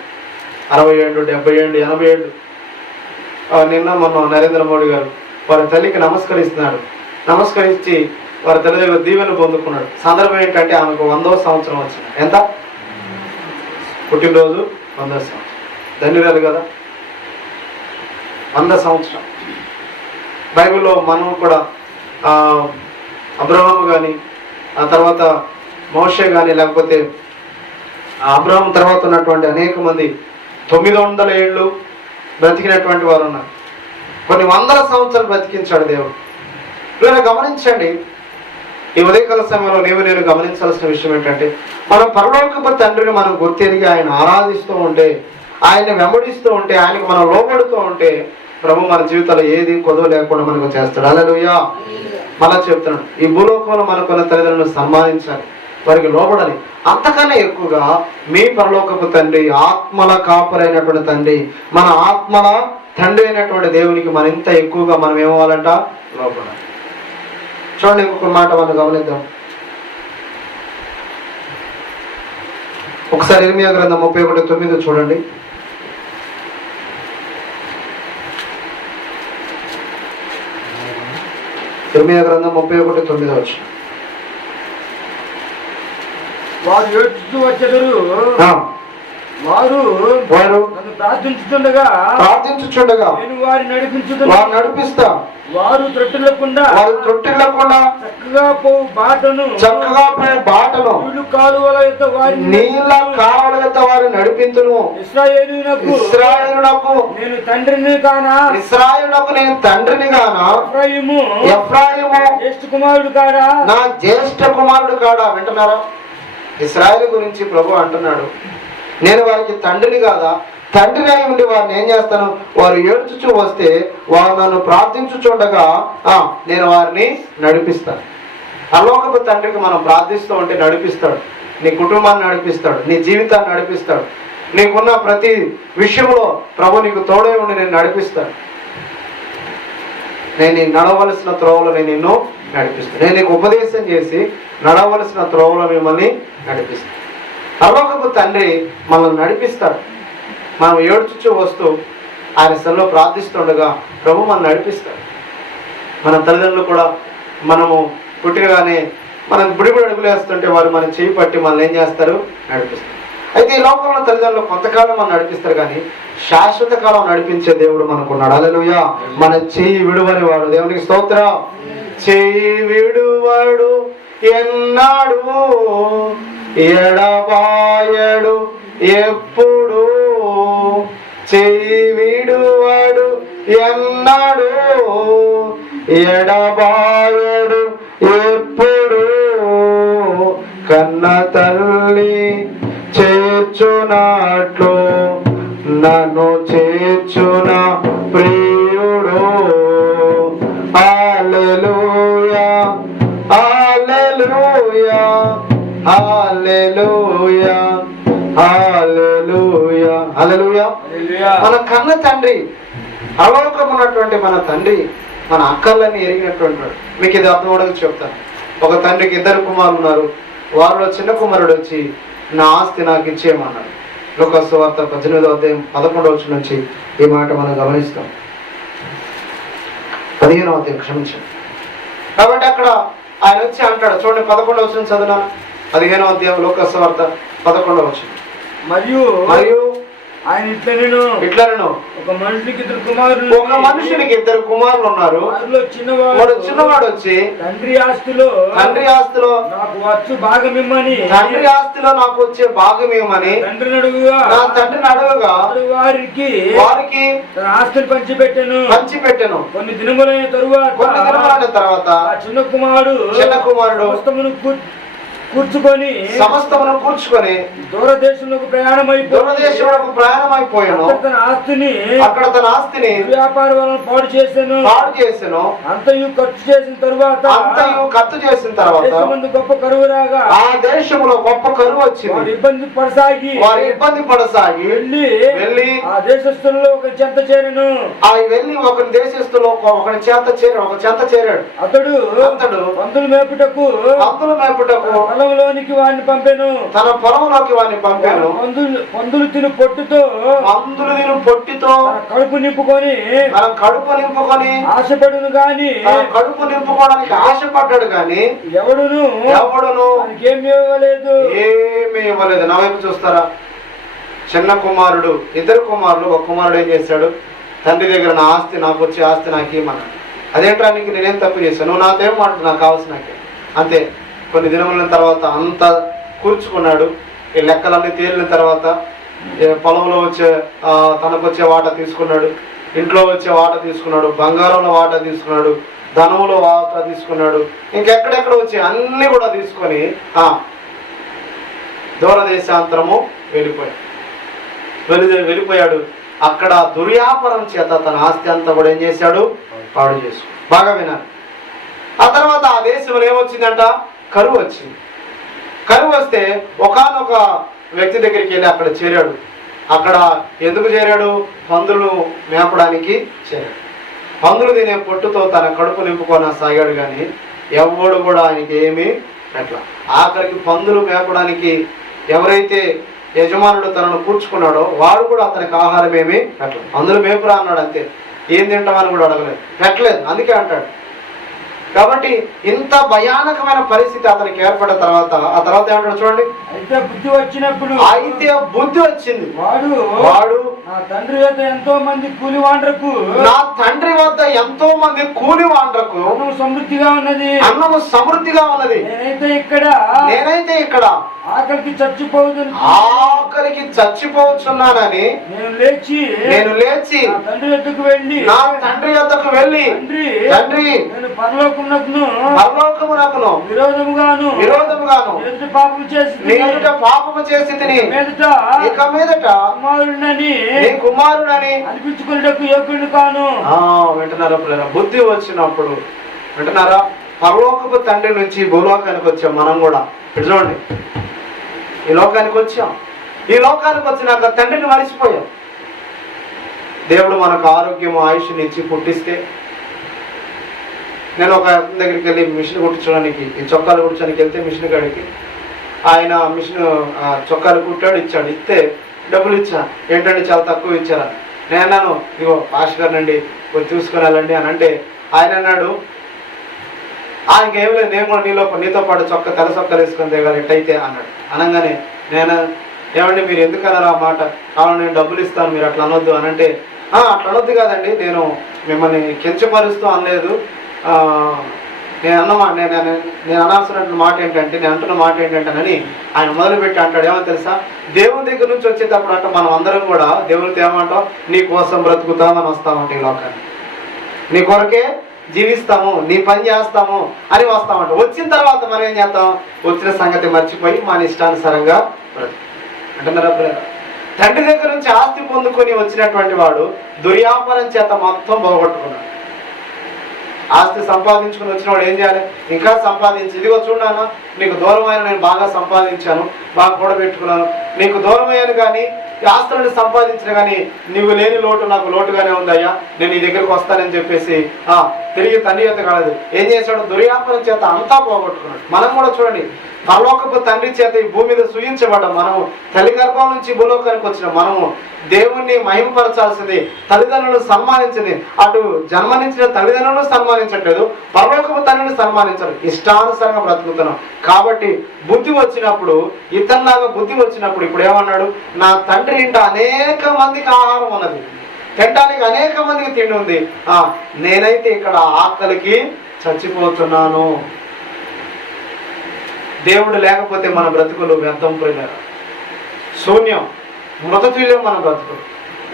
60 ఏళ్ళు, 70 ఏళ్ళు, 80 ఏళ్ళు. నిన్న మొన్న నరేంద్ర మోడీ గారు వారి తల్లికి నమస్కరిస్తున్నాడు. నమస్కరించి వారి తల్లి దగ్గర దీవెనలు పొందుకున్నాడు. సందర్భం ఏంటంటే ఆమెకు 100వ సంవత్సరం వచ్చింది. ఎంత? పుట్టినరోజు 100వ సంవత్సరం. ధన్యురాలు కదా. 100 సంవత్సరం. బైబిల్లో మనం కూడా అబ్రహాము కానీ, ఆ తర్వాత మోషే కానీ, లేకపోతే అబ్రహాం తర్వాత ఉన్నటువంటి అనేక మంది 900 ఏళ్ళు బ్రతికినటువంటి వారు ఉన్నారు. కొన్ని వందల సంవత్సరాలు బ్రతికించాడు దేవుడు. ఇలా గమనించండి. ఈ ఉదయకాల సమయంలో నేను గమనించాల్సిన విషయం ఏంటంటే, మనం పరలోకపు తండ్రిని మనం గుర్తెరిగి ఆయన ఆరాధిస్తూ ఉంటే, ఆయన్ని వెంబడిస్తూ ఉంటే, ఆయనకు మనం లోబడుతూ ఉంటే, ప్రభు మన జీవితంలో ఏది కొదవ లేకుండా మనకు చేస్తాడు. హల్లెలూయా. మళ్ళా చెప్తున్నాడు, ఈ భూలోకంలో మనకున్న తల్లిదండ్రులను సన్మానించాలి, వారికి లోబడాలి. అంతకన్నా ఎక్కువగా మీ పరలోకపు తండ్రి, ఆత్మల కాపరైనటువంటి తండ్రి, మన ఆత్మల తండ్రి అయినటువంటి దేవునికి మరింత ఎక్కువగా మనం ఏమవ్వాలంట? లోబడాలి. చూడండి, ఇంకొక మాట మనం గమనిద్దాం. ఒకసారి ఇర్మియా గ్రంథం 31:9 చూడండి. ఇర్మియా గ్రంథం 31:9 వచ్చి, వారు ఏడ్చుతూ వచ్చెదరు, వారు నన్ను ప్రార్థించుచుండగా నేను వారిని నడిపిస్తా. వారు త్రొట్టిల్లకుండా చక్కగా పోవు బాటను నీళ్ళ కాలువల యొద్ద వారిని నడిపించును. ఇశ్రాయేలునకు నేను తండ్రిని గానా, ఎఫ్రాయిము జ్యేష్ఠ కుమారుడు కాడా, నా జ్యేష్ఠ కుమారుడు కాడా. వింటున్నారా? ఇశ్రాయేలు గురించి ప్రభు అంటున్నాడు, నేను వారికి తండ్రిని కాదా? తండ్రి అయి ఉండి వారిని ఏం చేస్తాను? వారు ఏడ్చుచూ వస్తే, వారు నన్ను ప్రార్థించుచుండగా నేను వారిని నడిపిస్తాను. పరలోకపు తండ్రికి మనం ప్రార్థిస్తూ ఉంటే నడిపిస్తాడు. నీ కుటుంబాన్ని నడిపిస్తాడు, నీ జీవితాన్ని నడిపిస్తాడు. నీకున్న ప్రతి విషయంలో ప్రభు నీకు తోడే ఉండి నేను నడిపిస్తాను. నేను నడవలసిన త్రోవలో నేను నిన్ను నడిపిస్తాను. నేను నీకు ఉపదేశం చేసి నడవలసిన త్రోవలో మిమ్మల్ని నడిపిస్తాను. పరలోకపు తండ్రి మనల్ని నడిపిస్తాడు. మనం ఏడ్చుచూ వస్తూ ఆయన సన్నిధిలో ప్రార్థిస్తుండగా ప్రభు మనం నడిపిస్తాడు. మన తల్లిదండ్రులు కూడా మనము పుట్టినగానే మనం బుడిబుడి అడుగులు వేస్తుంటే వారు మనం చేయి పట్టి మనల్ని ఏం చేస్తారు? నడిపిస్తారు. అయితే ఈ లోకంలో తల్లిదండ్రులు కొంతకాలం మనం నడిపిస్తారు, కానీ శాశ్వత కాలం నడిపించే దేవుడు మనకున్నాడు. హల్లెలూయా. మన చెయ్యి విడువని వాడు. దేవునికి స్తోత్రం. చెయ్యి విడువాడు ఎన్నాడు ఎడబాయడు ఎప్పుడు చెయ్యి విడువడు ఎన్నాడు ఎడబాయడు ఎప్పుడు కన్న తల్లి చేర్చునట్లు నన్ను చేర్చున ప్రియుడు. హల్లెలూయా హల్లెలూయా హల్లెలూయా హల్లెలూయా హల్లెలూయా. మన కన్న తండ్రి, అవలోకమున్నటువంటి మన తండ్రి మన అక్కర్లన్నీ ఎరిగినటువంటి వాడు. మీకు ఇది అర్థమవడానికి చెప్తాను. ఒక తండ్రికి 2 కుమారులు ఉన్నారు. వారిలో చిన్న కుమారుడు వచ్చి నా ఆస్తి నాకు ఇచ్చేయమన్నాడు. లూకాసు సువార్త 18వ అధ్యాయం 11వ వచనం నుంచి ఈ మాట మనం గమనిస్తాం. 15వ అధ్యాయం క్షమించండి. కాబట్టి అక్కడ ఆయన వచ్చి అంటాడు, చూడండి 11వ వచనం చదువున్నాను. 15వ అధ్యాయం లూకాసు సువార్త 11వ వచనం. మరియు ఆయన ఇట్లనేను ఒక మనుషునికి 2 కుమారులు, ఒక మనుషునికి 2 కుమారులు ఉన్నారు. చిన్నవాడు వచ్చి తండ్రి ఆస్తిలో నాకు వచ్చు భాగమిమ్మని, తండ్రి ఆస్తిలో నాకు వచ్చే భాగమిమ్మని తండ్రిని అడుగుగా వారికి తన ఆస్తిని పంచిపెట్టెను. కొన్ని దినములైన తరువాత చిన్న కుమారుడు సమస్తమును కూర్చుకొని దూరదేశంలోకి ప్రయాణమైపోయాను. అక్కడ తన ఆస్తిని వ్యాపార వలన పాడు చేసాను. అంతయు ఖర్చు చేసిన తర్వాత గొప్ప కరువు రాగా ఆ దేశంలో గొప్ప కరువు వచ్చింది. వారు ఇబ్బంది పడసాగి వెళ్ళి ఆ దేశస్తుల్లో ఒక చెంత చేరను. వెళ్ళి ఒక దేశస్తులో ఒక చెంత చేరాడు. అతడు పందులు మేపుటకు పొలంలోనికి వాడిని పంపాను. తన పొలంలోకి వాడిని పంపాను. పందులు తిను పొట్టుతో కడుపు నింపుకొని ఆశపడును గాని, కడుపు నింపుకోవడానికి ఆశపడ్డాడు గాని ఎవడును ఏమి ఇవ్వలేదు. నా వైపు చూస్తారా? చిన్న కుమారుడు, 2 కుమారులు. ఒక కుమారుడు ఏం చేశాడు? తండ్రి దగ్గర నా ఆస్తి నాకు వచ్చే ఆస్తి నాకు ఏమన్నాడు. అదేంట్రా, నీకు నేనేం తప్పు చేశాను, నువ్వు నాకేం మాట, నాకు కావాల్సిన నాకే అంతే. కొన్ని దినముల తర్వాత అంతా కూర్చుకున్నాడు. ఈ లెక్కలన్నీ తేలిన తర్వాత పొలంలో వచ్చే తనకు వచ్చే వాటా తీసుకున్నాడు, ఇంట్లో వచ్చే వాటా తీసుకున్నాడు, బంగారంలో వాటా తీసుకున్నాడు, ధనములో వాటా తీసుకున్నాడు, ఇంకెక్కడెక్కడ వచ్చి అన్ని కూడా తీసుకొని దూరదేశాంతరము వెళ్ళిపోయాడు. అక్కడ దుర్వ్యాపారం చేత తన ఆస్తి అంతా కూడా ఏం చేశాడు? పాడు చేసు. బాగా వినాలి. ఆ తర్వాత ఆ దేశంలో ఏమొచ్చిందంట? కరువు వచ్చింది. కరువు వస్తే ఒకానొక వ్యక్తి దగ్గరికి వెళ్ళి అక్కడ చేరాడు. అక్కడ ఎందుకు చేరాడు? పందులు మేపడానికి చేరాడు. పందులు తినే పొట్టుతో తన కడుపు నింపుకొనసాగాడు కానీ ఎవడు కూడా ఆయనకి ఏమీ అట్లా. ఆఖరికి పందులు మేపడానికి ఎవరైతే యజమానుడు తనను కూర్చుకున్నాడో వాడు కూడా అతనికి ఆహారం ఏమీ అట్లా. పందులు మేపురా అన్నాడు అంతే. ఏం తింటామని కూడా అడగలేదు, పెట్టలేదు. అందుకే అంటాడు. కాబట్టి ఇంత భయానకమైన పరిస్థితి అతనికి ఏర్పడిన తర్వాత ఆ తర్వాత ఏమంటాడు చూడండి. అయితే బుద్ధి వచ్చింది. వాడు నా తండ్రి వద్ద ఎంతో మంది కూలివాండ్రకు అన్నము సమృద్ధిగా ఉన్నది. నేనైతే ఇక్కడ ఆకలికి చచ్చిపోతున్నానని నేను లేచి నా తండ్రి వద్దకు వెళ్ళి తండ్రి నేను పరలోకమునకును విరోధముగాను నీ ఎదుట పాపము చేసి ఇక మీదట కుమారుడని అనిపించుకునేటకు యోగ్యుడు కాను. వింటున్నారా పిల్లరా? బుద్ధి వచ్చినప్పుడు వింటున్నారా? పరలోకపు తండ్రి నుంచి భూలోకానికి వచ్చాం మనం కూడా. చూడండి, ఈ లోకానికి వచ్చాం. ఈ లోకానికి వచ్చినాక తండ్రిని మరిచిపోయాం. దేవుడు మనకు ఆరోగ్యం ఆయుష్ని ఇచ్చి పుట్టిస్తే, నేను ఒక దగ్గరికి వెళ్ళి మిషన్ కుట్టించడానికి, ఈ చొక్కాలు కుట్టించడానికి వెళ్తే మిషన్ కాడికి ఆయన మిషన్ చొక్కాలు కుట్టాడు, ఇచ్చాడు. ఇస్తే డబ్బులు ఇచ్చా. ఏంటంటే చాలా తక్కువ ఇచ్చారా? నేను అన్నాను, ఇగో పాష్ గారినండి కొంచెం చూసుకొని వెళ్ళండి అని అంటే ఆయన అన్నాడు, ఆయనకి ఏం లేదు, నేను కూడా నీతో పాటు తెల్ల చొక్కాలు వేసుకొని దిగాలి ఎట్టయితే అన్నాడు. అనగానే నేను ఏమండి మీరు ఎందుకు అన్నారు ఆ మాట? కావాలి నేను డబ్బులు ఇస్తాను, మీరు అట్లా అనొద్దు అని అంటే, అట్లా అనొద్దు కాదండి, నేను మిమ్మల్ని కించపరుస్తూ అనలేదు, నేను అనాల్సినటువంటి మాట ఏంటంటే, నేను అంటున్న మాట ఏంటంటేనని ఆయన మొదలుపెట్టి అంటాడు. ఏమని తెలుసా? దేవుని దగ్గర నుంచి వచ్చేటప్పుడు అంట మనం అందరం కూడా దేవునితో ఏమంటాం, నీ కోసం బ్రతుకుతామని వస్తామంటే ఈ లోకాన్ని, నీ కొరకే జీవిస్తాము, నీ పని చేస్తాము అని వస్తామంట. వచ్చిన తర్వాత మనం ఏం చేస్తాం? వచ్చిన సంగతి మర్చిపోయి మన ఇష్టానుసారంగా బ్రతుకు అంటున్నారా? తండ్రి దగ్గర నుంచి ఆస్తి పొందుకొని వచ్చినటువంటి వాడు దుర్వ్యాపారం చేత మొత్తం పోగొట్టుకున్నాడు. ఆస్తి సంపాదించుకుని వచ్చిన వాడు ఏం చేయాలి? ఇంకా సంపాదించి, ఇదిగో చూడానా నీకు దూరమైన నేను బాగా సంపాదించాను, బాగా కూడబెట్టుకున్నాను, నీకు దూరమయ్యాను కానీ ఆస్తులను సంపాదించిన కానీ నీవు లేని లోటు నాకు లోటుగానే ఉందయ్యా, నేను నీ దగ్గరికి వస్తానని చెప్పేసి తిరిగి తండ్రి చేత కాలేదు. ఏం చేశాడు? దుర్వ్యాపారం చేత అంతా పోగొట్టుకున్నాడు. మనం కూడా చూడండి, పరలోకపు తండ్రి చేత ఈ భూమి మీద సూచించబడ్డాం. మనము తల్లి గర్భం నుంచి భూలోకానికి వచ్చిన మనము దేవుణ్ణి మహిమపరచాల్సింది, తల్లిదండ్రులను సన్మానించింది. అటు జన్మనించిన తల్లిదండ్రులను సన్మానించట్లేదు, పరలోకపు తండ్రిని సన్మానించాలి. ఇష్టానుసారంగా బ్రతుకుతున్నాం. కాబట్టి బుద్ధి వచ్చినప్పుడు, ఇతరులాగా బుద్ధి వచ్చినప్పుడు ఇప్పుడు ఏమన్నాడు? నా తండ్రి ఇంట అనేక మందికి ఆహారం ఉన్నది, తినడానికి అనేక మందికి తిండి ఉంది, నేనైతే ఇక్కడ ఆకలికి చచ్చిపోతున్నాను. దేవుడు లేకపోతే మన బ్రతుకులు వ్యర్థం, పోయినారు, శూన్యం, మృతతుల్యం మన బ్రతుకులు.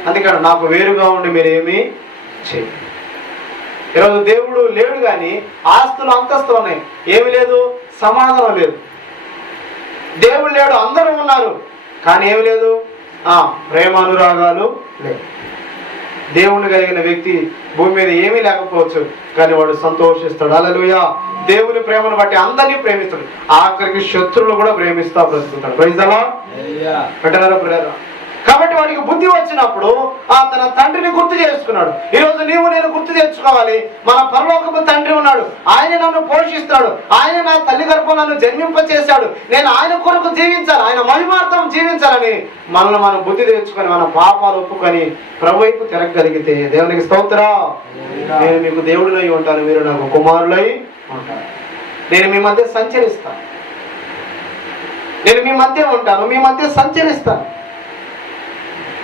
అందుకని నాకు వేరుగా ఉండి మీరేమీ చేయండి. ఈరోజు దేవుడు లేడు కానీ ఆస్తులు అంతస్తులు ఉన్నాయి, ఏమి లేదు, సమాధానం లేదు. దేవుడు లేడు, అందరూ ఉన్నారు కానీ ఏమి లేదు, ప్రేమ అనురాగాలు లేవు. దేవుని కలిగిన వ్యక్తి భూమి మీద ఏమీ లేకపోవచ్చు కానీ వాడు సంతోషిస్తాడు. హల్లెలూయా. దేవుని ప్రేమను బట్టి అందరినీ ప్రేమిస్తాడు, ఆఖరికి శత్రువులు కూడా ప్రేమిస్తా బ్రతుకుతాడు. Praise the lord. పెట్టారా? కాబట్టి వాడికి బుద్ధి వచ్చినప్పుడు తన తండ్రిని గుర్తు చేసుకున్నాడు. ఈరోజు నీవు నేను గుర్తు తెచ్చుకోవాలి, మన పరలోకపు తండ్రి ఉన్నాడు, ఆయన నన్ను పోషిస్తాడు, ఆయన నా తల్లి గర్భం నన్ను జన్మింపచేశాడు, నేను ఆయన కొరకు జీవించాలి, ఆయన మహిమార్థం జీవించాలని మనల్ని మనం బుద్ధి తెచ్చుకొని మన పాపాలు ఒప్పుకొని ప్రభు వైపు తిరగగలిగితే దేవునికి స్తోత్రం. నేను మీకు దేవుడినై ఉంటాను, మీరు నాకు కుమారులై ఉంటారు. నేను మీ మధ్య సంచరిస్తాను, నేను మీ మధ్య ఉంటాను, మీ మధ్య సంచరిస్తాను.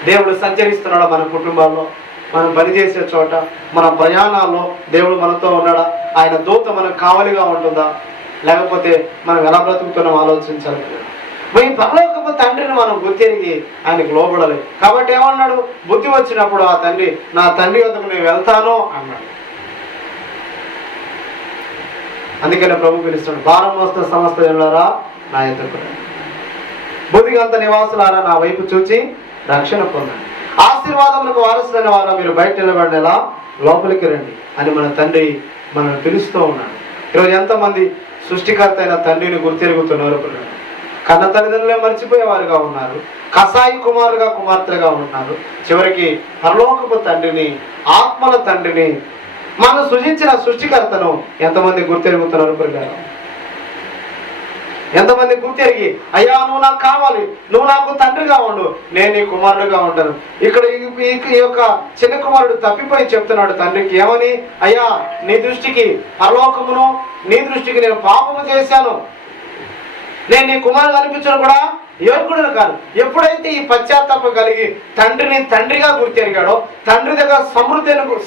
దేవుడు సంచరిస్తున్నాడా మన కుటుంబాల్లో, మనం పనిచేసే చోట, మన ప్రయాణాల్లో దేవుడు మనతో ఉన్నాడా? ఆయన దూత మనకు కావలిగా ఉంటుందా? లేకపోతే మనం ఎలా బ్రతుకుతున్నాం ఆలోచించాలి. ఈ పరలోకపు తండ్రిని మనం గుర్తిరిగి ఆయనకు లోబడాలి. కాబట్టి ఏమన్నాడు? బుద్ధి వచ్చినప్పుడు ఆ తండ్రి, నా తండ్రి వద్దకు నేను వెళ్తాను అన్నాడు. అందుకనే ప్రభు పిలుస్తాడు, భారం మోస్తున్న సమస్త జనులారా నా యొద్దకు రండి, బుద్ధిగంత నివాసులారా నా వైపు చూచి రక్షణ పొందండి, ఆశీర్వాదములకు వారసులైన వారా మీరు బయట నిలబడేలా లోపలికి రండి అని మన తండ్రి మనల్ని పిలుస్తూ ఉన్నాడు. ఈరోజు ఎంతమంది సృష్టికర్త అయిన తండ్రిని గుర్తెరుగుతున్నారు? కన్న తల్లిదండ్రులే మర్చిపోయేవారుగా ఉన్నారు, కసాయి కుమారుగా కుమార్తెగా ఉంటున్నారు. చివరికి పరలోకపు తండ్రిని, ఆత్మల తండ్రిని, మనం సృజించిన సృష్టికర్తను ఎంతమంది గుర్తెరుగుతున్నారు? పిల్లలు ఎంతమంది గుర్తెరిగి, అయ్యా నువ్వు నాకు కావాలి, నువ్వు నాకు తండ్రిగా ఉండు, నేను నీ కుమారుడుగా ఉంటాను. ఇక్కడ ఈ యొక్క చిన్న కుమారుడు తప్పిపోయి చెప్తున్నాడు తండ్రికి ఏమని? అయ్యా నీ దృష్టికి పరలోకమును, నీ దృష్టికి నేను పాపము చేశాను, నేను నీ కుమారుడు అనిపించడం కూడా యోగ్యుడు కాదు. ఎప్పుడైతే ఈ పశ్చాత్తాపం కలిగి తండ్రిని తండ్రిగా గుర్తెరిగాడో, తండ్రి దగ్గర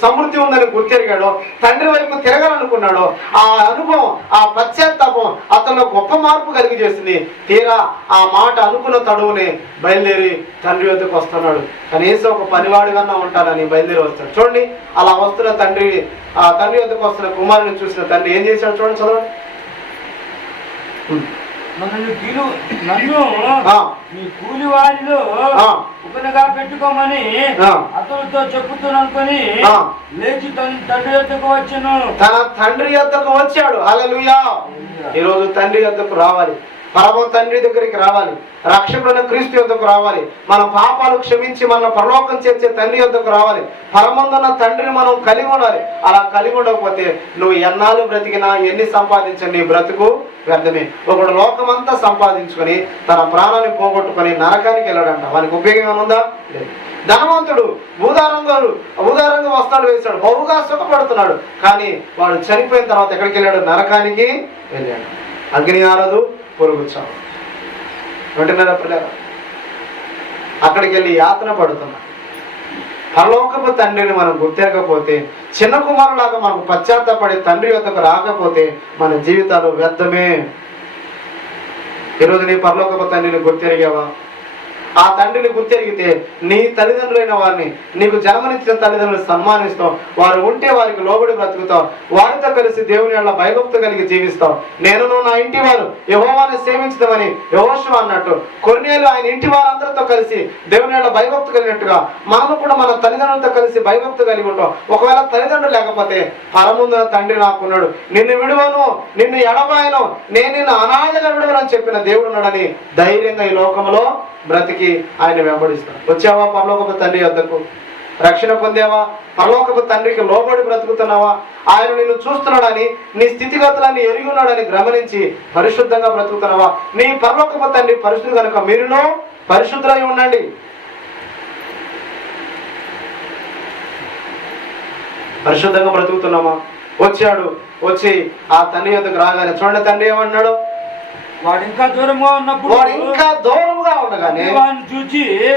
సమృద్ధి ఉందని గుర్తెరిగాడో, తండ్రి వైపు తిరగాలనుకున్నాడో, ఆ అనుభవం, ఆ పశ్చాత్తాపం అతను గొప్ప మార్పు కలిగి చేసింది. తీరా ఆ మాట అనుకున్న తడువునే బయలుదేరి తండ్రి వద్దకు వస్తున్నాడు. కనీసం ఒక పనివాడిగా ఉంటానని బయలుదేరి వస్తాడు. చూడండి, అలా వస్తున్న తండ్రి, ఆ తండ్రి వద్దకు వస్తున్న కుమారుని చూసిన తండ్రి ఏం చేశాడు చూడండి, చదవండి. నన్ను నీ కూలి వారిలో ఉపనగా పెట్టుకోమని అతనితో చెప్పుతున్నానుకొని లేచి తండ్రి యొద్దకు వచ్చాను. తన తండ్రి యొద్దకు వచ్చాడు. హల్లెలూయా. ఈరోజు తండ్రి యొద్దకు రావాలి, పరమ తండ్రి దగ్గరికి రావాలి, రక్షకుడైన క్రీస్తు యొద్దకు రావాలి, మన పాపాలు క్షమించి మన పరలోకం చేర్చే తండ్రి యొద్దకు రావాలి. పరమందున్న తండ్రిని మనం కలిగి ఉండాలి. అలా కలిగి ఉండకపోతే నువ్వు ఎన్నాళ్ళు బ్రతికినా, ఎన్ని సంపాదించండి, నీ బ్రతుకు వ్యర్థమే. ఒకడు లోకమంతా సంపాదించుకొని తన ప్రాణాన్ని పోగొట్టుకొని నరకానికి వెళ్ళాడంట. వానికి ఉపయోగం ఏమైనా ఉందా? లేదు. ధనవంతుడు ఊదారంగా వస్త్రాలు వేశాడు, బహుగా సుఖపడుతున్నాడు, కానీ వాడు చనిపోయిన తర్వాత ఎక్కడికి వెళ్ళాడు? నరకానికి వెళ్ళాడు. అగ్ని ఆరదు, పొరుగు చావు. వింటున్నారా పిల్లలు? అక్కడికి వెళ్ళి యాతన పడుతున్నాడు. పరలోకపు తండ్రిని మనం గుర్తిరగకపోతే, చిన్న కుమారులాగా మనకు పశ్చాత్తపడి తండ్రి యొద్దకు రాకపోతే మన జీవితాలు వ్యర్థమే. ఈరోజు నీ పరలోకపు తండ్రిని గుర్తిరిగావా? ఆ తండ్రిని గుర్తెరిగితే నీ తల్లిదండ్రులైన వారిని, నీకు జన్మనిచ్చిన తల్లిదండ్రులు సన్మానిస్తావు. వారు ఉంటే వారికి లోబడి బ్రతుకుతావు. వారితో కలిసి దేవుని వల్ల భయభక్తి కలిగి జీవిస్తావు. నేను నా ఇంటి వారు యెహోవాను సేవించదమని యెహోషువ అన్నట్టు, కొర్నేలు ఆయన ఇంటి వారందరితో కలిసి దేవుని వల్ల భయభక్తి కలిగినట్టుగా మనము కూడా మన తల్లిదండ్రులతో కలిసి భయభక్తి కలిగి ఉంటాం. ఒకవేళ తల్లిదండ్రులు లేకపోతే పరముందున తండ్రి నాకున్నాడు, నిన్ను విడువను, నిన్ను ఎడబాయను, నేను నిన్ను అనాథగా విడువను అని చెప్పిన దేవుడు ఉన్నాడని ధైర్యంగా ఈ లోకంలో బ్రతికి ఆయన వెంబడిస్తాడు. వచ్చావా పరలోకపు తండ్రి వద్దకు? రక్షణ పొందావా? పరలోకపు తండ్రికి లోబడి బ్రతుకుతున్నావా? ఆయన నిన్ను చూస్తున్నాడని, నీ స్థితిగతులన్నీ ఎరిగి ఉన్నాడని గమనించి పరిశుద్ధంగా బ్రతుకుతున్నావా? నీ పరలోకపు తండ్రి పరిశుద్ధుడు కనుక మీరును పరిశుద్ధులై ఉండండి. పరిశుద్ధంగా బ్రతుకుతున్నామా? వచ్చి ఆ తండ్రి వద్దకు రాగానే చూడండి, తండ్రి ఏమన్నాడు? వాడు ఇంకా దూరంగా ఉన్నప్పుడు, వాడు ఇంకా దూరంగా ఉండగానే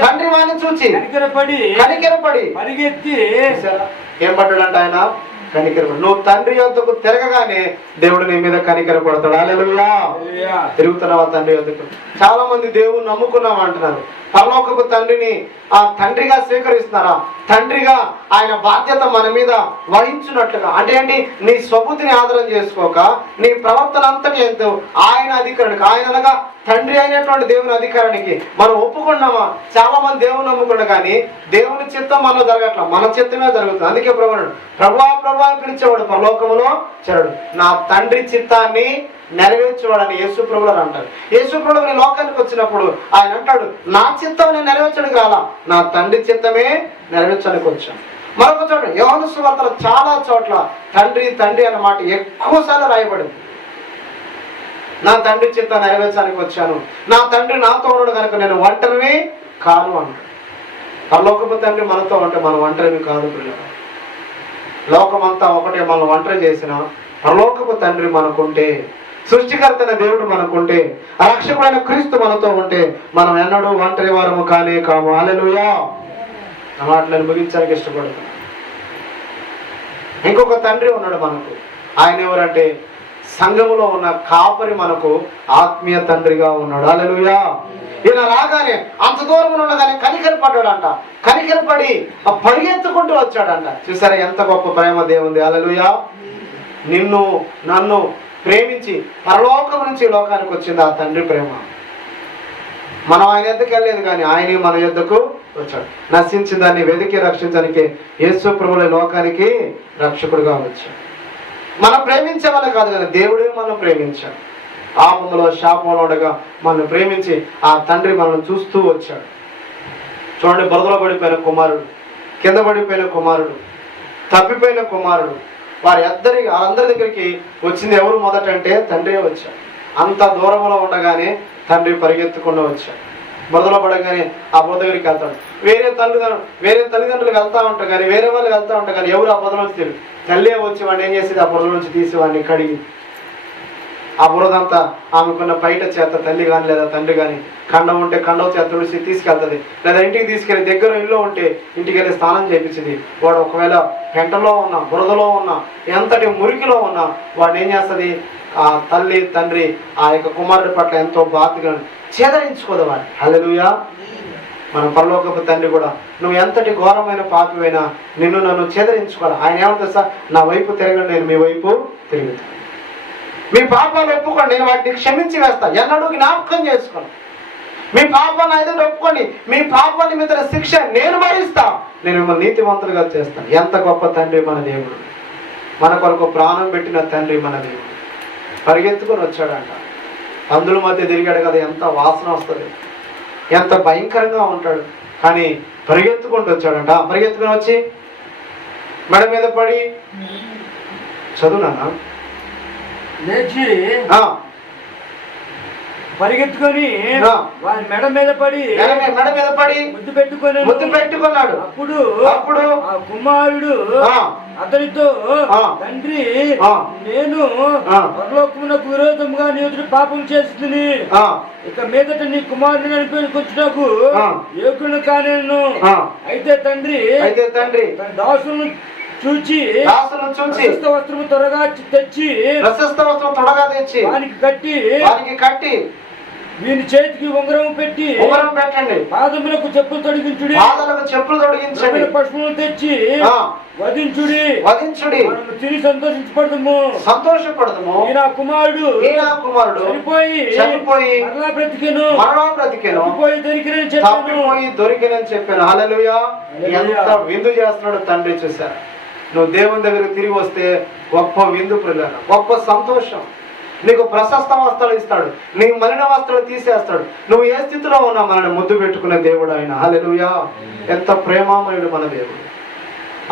తండ్రి వాడిని చూచి కనికరపడి పరిగెత్తి ఏం పడ్డాడంట ఆయన? కనికరపడి. నువ్వు తండ్రి యొద్దకు తిరగగానే దేవుడు నీ మీద కనికరపడతాడు. హల్లెలూయా. తిరుగుతున్నావా తండ్రి యొద్దకు? చాలా మంది దేవుని నమ్ముకున్నాం అంటున్నారు. పరలోకపు తండ్రిని ఆ తండ్రిగా స్వీకరిస్తున్నారా? తండ్రిగా ఆయన బాధ్యత మన మీద వహించినట్లుగా. అంటే ఏంటి? నీ స్వబుద్ధిని ఆధారం చేసుకోక నీ ప్రవర్తన అంతటి ఎంతో ఆయన అధికారానికి, ఆయన అనగా తండ్రి అయినటువంటి దేవుని అధికారానికి మనం ఒప్పుకున్నామా? చాలా మంది దేవుని నమ్ముకున్నా కానీ దేవుని చిత్తం మనలో జరగట్లా, మన చిత్తమే జరుగుతుంది. అందుకే ప్రభువా పిలిచేవాడు పరలోకములో చెరడు, నా తండ్రి చిత్తాన్ని నెరవేర్చేవాడని యేసు ప్రభువులు అంటారు. యేసు ప్రభువు ఈ లోకానికి వచ్చినప్పుడు ఆయన అంటాడు, నా చిత్తం నేను నెరవేర్చడానికి రాలా, నా తండ్రి చిత్తమే నెరవేర్చడానికి వచ్చాను. మరొక చోట యోహాను సువార్తలో చాలా చోట్ల తండ్రి తండ్రి అన్న మాట ఎక్కువసార్లు రాయబడింది. నా తండ్రి చిత్తం నెరవేర్చడానికి వచ్చాను, నా తండ్రి నాతో ఉన్నాడు కనుక నేను ఒంటరిని కాను అంటాడు. పరలోకపు తండ్రి మనతో ఉంటే మనం ఒంటరిని కాదు పిల్లలు. లోకమంతా ఒకటే మనం ఒంటరి చేసిన పరలోకపు తండ్రి మనకుంటే, సృష్టికర్తైన దేవుడు మనకుంటే, రక్షకుడైన క్రీస్తు మనతో ఉంటే మనం ఎన్నడూ ఒంటరి వారము కానే కాము. హల్లెలూయా. ఆ మాటలను ముగించడానికి ఇష్టపడుతున్నాను. ఇంకొక తండ్రి ఉన్నాడు మనకు. ఆయన ఎవరంటే సంఘములో ఉన్న కాపరి మనకు ఆత్మీయ తండ్రిగా ఉన్నాడు. హల్లెలూయా. ఈయన రాగానే అంత దూరం ఉండగానే కనికరపడ్డాడంట. కనికరపడి పరిగెత్తుకుంటూ వచ్చాడంట. చూసారా ఎంత గొప్ప ప్రేమ దేవుంది. హల్లెలూయా. నిన్ను నన్ను ప్రేమించి పరలోకం నుంచి లోకానికి వచ్చింది ఆ తండ్రి ప్రేమ. మనం ఆయన యొద్దకు వెళ్ళలేదు కానీ ఆయనే మన యొద్దకు వచ్చాడు. నశించిన దాన్ని వెతికి రక్షించడానికి యేసు ప్రభువు లోకానికి రక్షకుడుగా వచ్చాడు. మనం ప్రేమించే వాళ్ళే కాదు కానీ దేవుడే మనం ప్రేమించాడు. పాపంలో శాపంలో ఉండగా మనం ప్రేమించి ఆ తండ్రి మనల్ని చూస్తూ వచ్చాడు. చూడండి, బురదలో పడిపోయిన కుమారుడు, కింద పడిపోయిన కుమారుడు, తప్పిపోయిన కుమారుడు, వాళ్ళందరి దగ్గరికి వచ్చింది ఎవరు మొదట అంటే తండ్రి వచ్చాడు. అంత దూరంలో ఉండగానే తండ్రి పరిగెత్తుకుండా వచ్చాడు. బురదలో పడగానే ఆ బురద దగ్గరికి వెళ్తాడు. వేరే తల్లిదండ్రులకు వెళ్తా ఉంటారు కానీ, వేరే వాళ్ళు వెళ్తా ఉంటారు కానీ ఎవరు ఆ బురద నుంచి తెలియదు. తల్లే వచ్చి వాడిని ఏం చేసేది? ఆ బురద నుంచి తీసి వాడిని కడిగి ఆ బురదంతా ఆమెకున్న బయట చేత తల్లి కానీ లేదా తండ్రి కానీ కండం ఉంటే కండవ చేత తుడిసి తీసుకెళ్తుంది, లేదా ఇంటికి తీసుకెళ్ళి దగ్గర ఇల్లు ఉంటే ఇంటికి వెళ్ళి స్నానం చేయించింది. వాడు ఒకవేళ పెంటలో ఉన్నా, బురదలో ఉన్నా, ఎంతటి మురికిలో ఉన్నా వాడిని ఏం చేస్తుంది? ఆ తల్లి తండ్రి ఆ యొక్క కుమారుడి పట్ల ఎంతో బాధ్యతగా చేదరించుకోదు వాడిని. హల్లెలూయా. మన పరలోకపు తండ్రి కూడా నువ్వు ఎంతటి ఘోరమైన పాపివైనా నిన్ను నన్ను చేదరించుకోవాలి. ఆయన ఏమంటుంది? సార్, నా వైపు తిరగండి, నేను మీ వైపు తిరుగుతాను. మీ పాపాలు ఒప్పుకోండి, నేను వాటిని క్షమించి వేస్తాను, ఎన్నడూ జ్ఞాపకం చేసుకోండి. మీ పాపాలను అయితే ఒప్పుకోండి, మీ పాపాల మీద శిక్ష నేను భరిస్తా, నేను మిమ్మల్ని నీతివంతులుగా చేస్తాను. ఎంత గొప్ప తండ్రి మన దేవుడు. మన కొరకు ప్రాణం పెట్టిన తండ్రి మన దేవుడు. పరిగెత్తుకొని వచ్చాడంట. అందుల మధ్య తిరిగాడు కదా, ఎంత వాసన వస్తుంది, ఎంత భయంకరంగా ఉంటాడు. కానీ పరిగెత్తుకుంటూ వచ్చాడంట. పరిగెత్తుకొని వచ్చి మెడ మీద పడి చదువునా లేచి పరిగెత్తుకొని ఆ. వారి మెడ మీద పడి మెడ మీద పడి ముద్దు పెట్టుకున్నాడు. అప్పుడు అప్పుడు ఆ కుమారుడు ఆ. అతనితో ఆ. తండ్రి ఆ. నేను ఆ. పరలోకమునకు విరోధముగా నీవు పాపం చేస్తుంది, ఆ. ఇక మీదట నీ కుమారుని అనిపించుకొచ్చుటకు ఆ. యోగ్యుని కానేను. ఆ. అయితే తండ్రి తన దాసులను చూచి ప్రశస్త వస్త్రము త్వరగా తెచ్చి వానికి కట్టి వీని చేతికి ఉంగరం పెట్టండి, పాదములకు చెప్పులు తొడిగించుడి, పశువులను తెచ్చి వధించుడి, మనము తిని సంతోషపడదాము. ఈ నా కుమారుడు చనిపోయి మరలా బ్రతికెను, దొరికినని చెప్పాను. హల్లెలూయా. ఎంత విందు చేస్తున్నాడు తండ్రి, చూశారు. నువ్వు దేవుని దగ్గరికి తిరిగి వస్తే గొప్ప విందు ప్రియులారా, గొప్ప సంతోషం. నీకు ప్రశస్త వస్త్రాలు ఇస్తాడు, నీ మలిన వస్త్రాలు తీసేస్తాడు. నువ్వు ఏ స్థితిలో ఉన్నా మనల్ని ముద్దు పెట్టుకునే దేవుడు ఆయన. హల్లెలూయా. ఎంత ప్రేమామయుడు మన దేవుడు.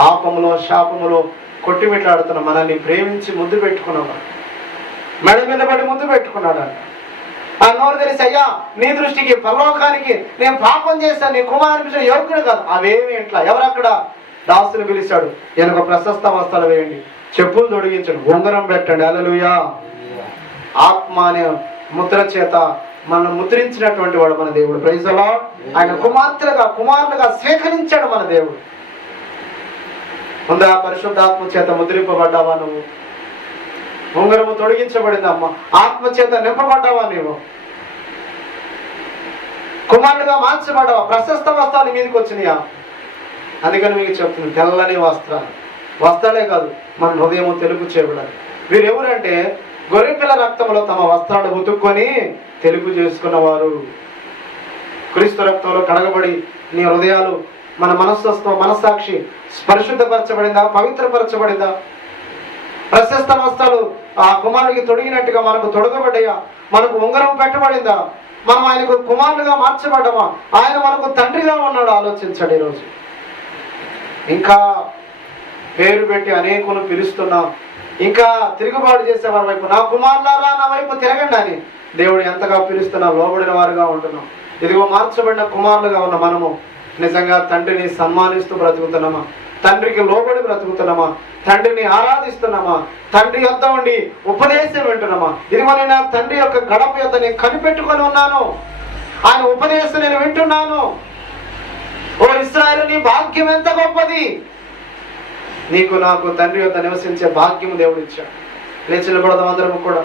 ఆపములో శాపములో కొట్టిమిట్లాడుతున్న మనల్ని ప్రేమించి ముద్దు పెట్టుకున్నవాడు, మెడ మీద పడి ముద్దు పెట్టుకున్నాడు. ఆ నోరు తెలిసి, అయ్యా నీ దృష్టికి పరలోకానికి నేను పాపం చేశాను, నీ కుమారుని యోగ్యుడు కాదు. అవేమి ఇంట్లో ఎవరక్కడ దాసుని పిలిచాడు, ఈయనకు ప్రశస్త వస్త్రాలు వేయండి, చెప్పులు తొడిగించండి, ఉంగరం పెట్టండి. హల్లెలూయా. ఆత్మ అనే ముద్ర చేత మనం ముద్రించినటువంటి వాడు మన దేవుడు. Praise the Lord. ఆయన కుమారులుగా స్వీకరించాడు మన దేవుడు. ముందు ఆ పరిశుద్ధాత్మ చేత ముద్రింపబడ్డావా నువ్వు? ఉంగరము తొడిగించబడిందమ్మా, ఆత్మ చేత నింపబడ్డావా నీవు? కుమారుడుగా మార్చబడ్డావా? ప్రశస్త వస్త్రాలు మీదకి వచ్చినాయా? అందుకని మీకు చెప్తుంది, తెల్లని వస్త్రాలే కాదు, మన హృదయము తెలుపు చేయబడాలి. వీరెవరంటే గొర్రెపిల్ల రక్తంలో తమ వస్త్రాలు ఉతుక్కొని తెలుపు చేసుకున్నవారు. క్రీస్తు రక్తంలో కడగబడి నీ హృదయాలు, మన మనస్సాక్షి పరిశుద్ధపరచబడిందా, పవిత్రపరచబడిందా? ప్రశస్త వస్త్రాలు ఆ కుమారుడికి తొడిగినట్టుగా మనకు తొడగబడ్డాయా? మనకు ఉంగరం పెట్టబడిందా? మనం ఆయనకు కుమారులుగా మార్చబడ్డామా? ఆయన మనకు తండ్రిగా ఉన్నాడు. ఆలోచించాడు. ఈరోజు ఇంకా పేరు పెట్టి అనేకులు పిలుస్తున్నాం, ఇంకా తిరుగుబాటు చేసేవారి వైపు, నా కుమారులారా నా వైపు తిరగండి అని దేవుడు ఎంతగా పిలుస్తున్నా లోబడిన వారుగా ఉంటున్నాం. ఇదిగో మార్చబడిన కుమారులుగా ఉన్న మనము నిజంగా తండ్రిని సన్మానిస్తూ బ్రతుకుతున్నామా? తండ్రికి లోబడి బ్రతుకుతున్నామా? తండ్రిని ఆరాధిస్తున్నామా? తండ్రి యొద్ద ఉండి ఉపదేశం వింటున్నామా? ఇదిగో నేను నా తండ్రి యొక్క గడప యొద్ద నేను కనిపెట్టుకొని ఉన్నాను, ఆయన ఉపదేశం నేను వింటున్నాను. ఓ ఇశ్రాయేలు, నీ భాగ్యం ఎంత గొప్పది! నీకు నాకు తండ్రి యొద్ద నివసించే భాగ్యం దేవుడు ఇచ్చాడు. లేచి నిలబడదాం అందరము కూడా.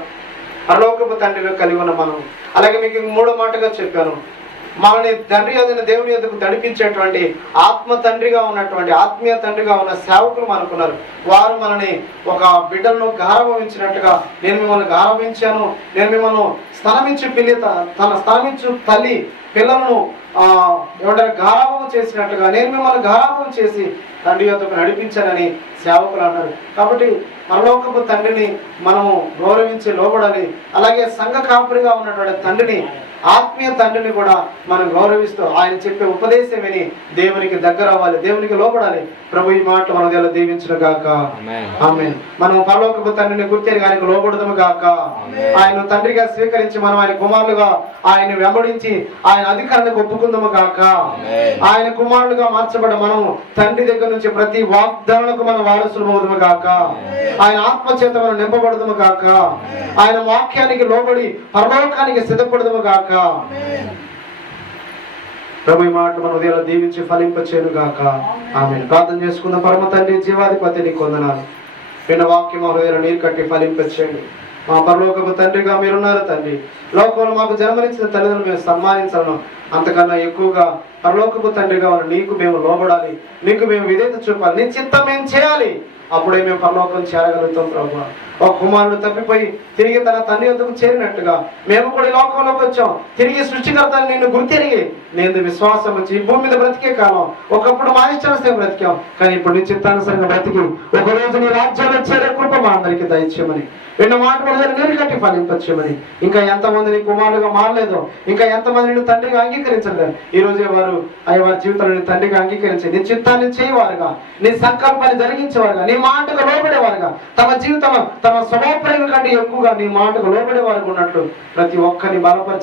పరలోకపు తండ్రిలో కలిగి ఉన్న మనం. అలాగే మీకు మూడో మాటగా చెప్పాను, మనల్ని తండ్రి యొద్ద దేవుని యొద్దకు నడిపించేటువంటి ఆత్మ తండ్రిగా ఉన్నటువంటి ఆత్మీయ తండ్రిగా ఉన్న సేవకులు మనకున్నారు. వారు మనని ఒక బిడ్డలను గారవించినట్టుగా, నేను మిమ్మల్ని గారవించాను, నేను మిమ్మల్ని స్తనమించు తల్లి పిల్లలను ఏమంటారు గారాభం చేసినట్టుగా నేను మిమ్మల్ని గారాభం చేసి తండ్రి యొద్దకు నడిపించానని సేవకులు అన్నారు. కాబట్టి పరలోకపు తండ్రిని మనము గౌరవించి లోబడాలి. అలాగే సంఘ కాపురిగా ఉన్నటువంటి తండ్రిని, ఆత్మీయ తండ్రిని కూడా మనం గౌరవిస్తూ ఆయన చెప్పే ఉపదేశం విని దేవునికి దగ్గర అవ్వాలి, దేవునికి లోబడాలి. ప్రభు ఈ మాట మన దేవుడు దీవించును గాక. ఆమేన్. మనం పరలోకపు తండ్రిని గుర్తెరిగి ఆయనకు లోబడదుము గాక. ఆయన తండ్రిగా స్వీకరించి మనం ఆయన కుమారులుగా ఆయన వెంబడించి ఆయన అధికారానికి ఒప్పుకుందాము గాక. ఆయన కుమారులుగా మార్చబడ మనం తండ్రి దగ్గర నుంచి ప్రతి వాగ్దానాలకు మనం వారసులు అవుదుము గాక. ఆయన ఆత్మ చేత మనం నింపబడదుము గాక. ఆయన వాక్యానికి లోబడి పరలోకానికి సిద్ధపడదుము గాక. ప్రభు ఈ మాట మన హృదయాలు దీవించి ఫలింపచేయును గాక. ఆమేన్. ప్రార్థన చేసుకున్న పరమ తండ్రి, జీవాధిపతి నీకు వందనాలు. విన్న వాక్యం మా హృదయాలు నీరు కట్టి ఫలింపచేయండి. మా పరలోకపు తండ్రిగా మీరున్నారు తండ్రి. లోకంలో మాకు జన్మనిచ్చిన తల్లిదండ్రులు మేము సన్మానించాలను, అంతకన్నా ఎక్కువగా పరలోకపు తండ్రిగా ఉన్న నీకు మేము లోబడాలి, నీకు మేము విధేయత చూపాలి, నీ చిత్తం మేము చేయాలి. అప్పుడే మేము పరలోకం చేరగలుగుతాం ప్రభు. ఒక కుమారుడు తప్పిపోయి తిరిగి తన తండ్రి వద్దకు చేరినట్టుగా మేము కూడా ఈ లోకంలోకి వచ్చాం. తిరిగి సృష్టికర్తని నిన్ను గుర్తిరిగి నేను విశ్వాసం వచ్చి ఈ భూమి మీద బ్రతికే కాలం ఒకప్పుడు మా ఇష్టానుసారం బ్రతికాం, కానీ ఇప్పుడు నీ చిత్తానుసారంగా బ్రతికి ఒకరోజు నీ రాజ్యాన్ని చేరే కృప మా అందరికీ దయచేయమని, విన్న మాట నీరు కట్టి ఫలింపచేయమని. ఇంకా ఎంతమంది నీ కుమారులుగా మారలేదో, ఇంకా ఎంతమంది నిన్ను తండ్రిగా అంగీకరించలేదు, ఈ రోజే వారు వారి జీవితంలో తండ్రిగా అంగీకరించి నీ చిత్తాన్ని చేయవారుగా, నీ సంకల్పాన్ని జరిగించేవారుగా, నీ మాటకు లోబడేవారుగా, తమ జీవితంలో తమ స్వభావ ప్రేమ కంటే ఎక్కువగా నీ మాటకు లోబడే వారికి ఉన్నట్లు ప్రతి ఒక్కరిని బలపరిచి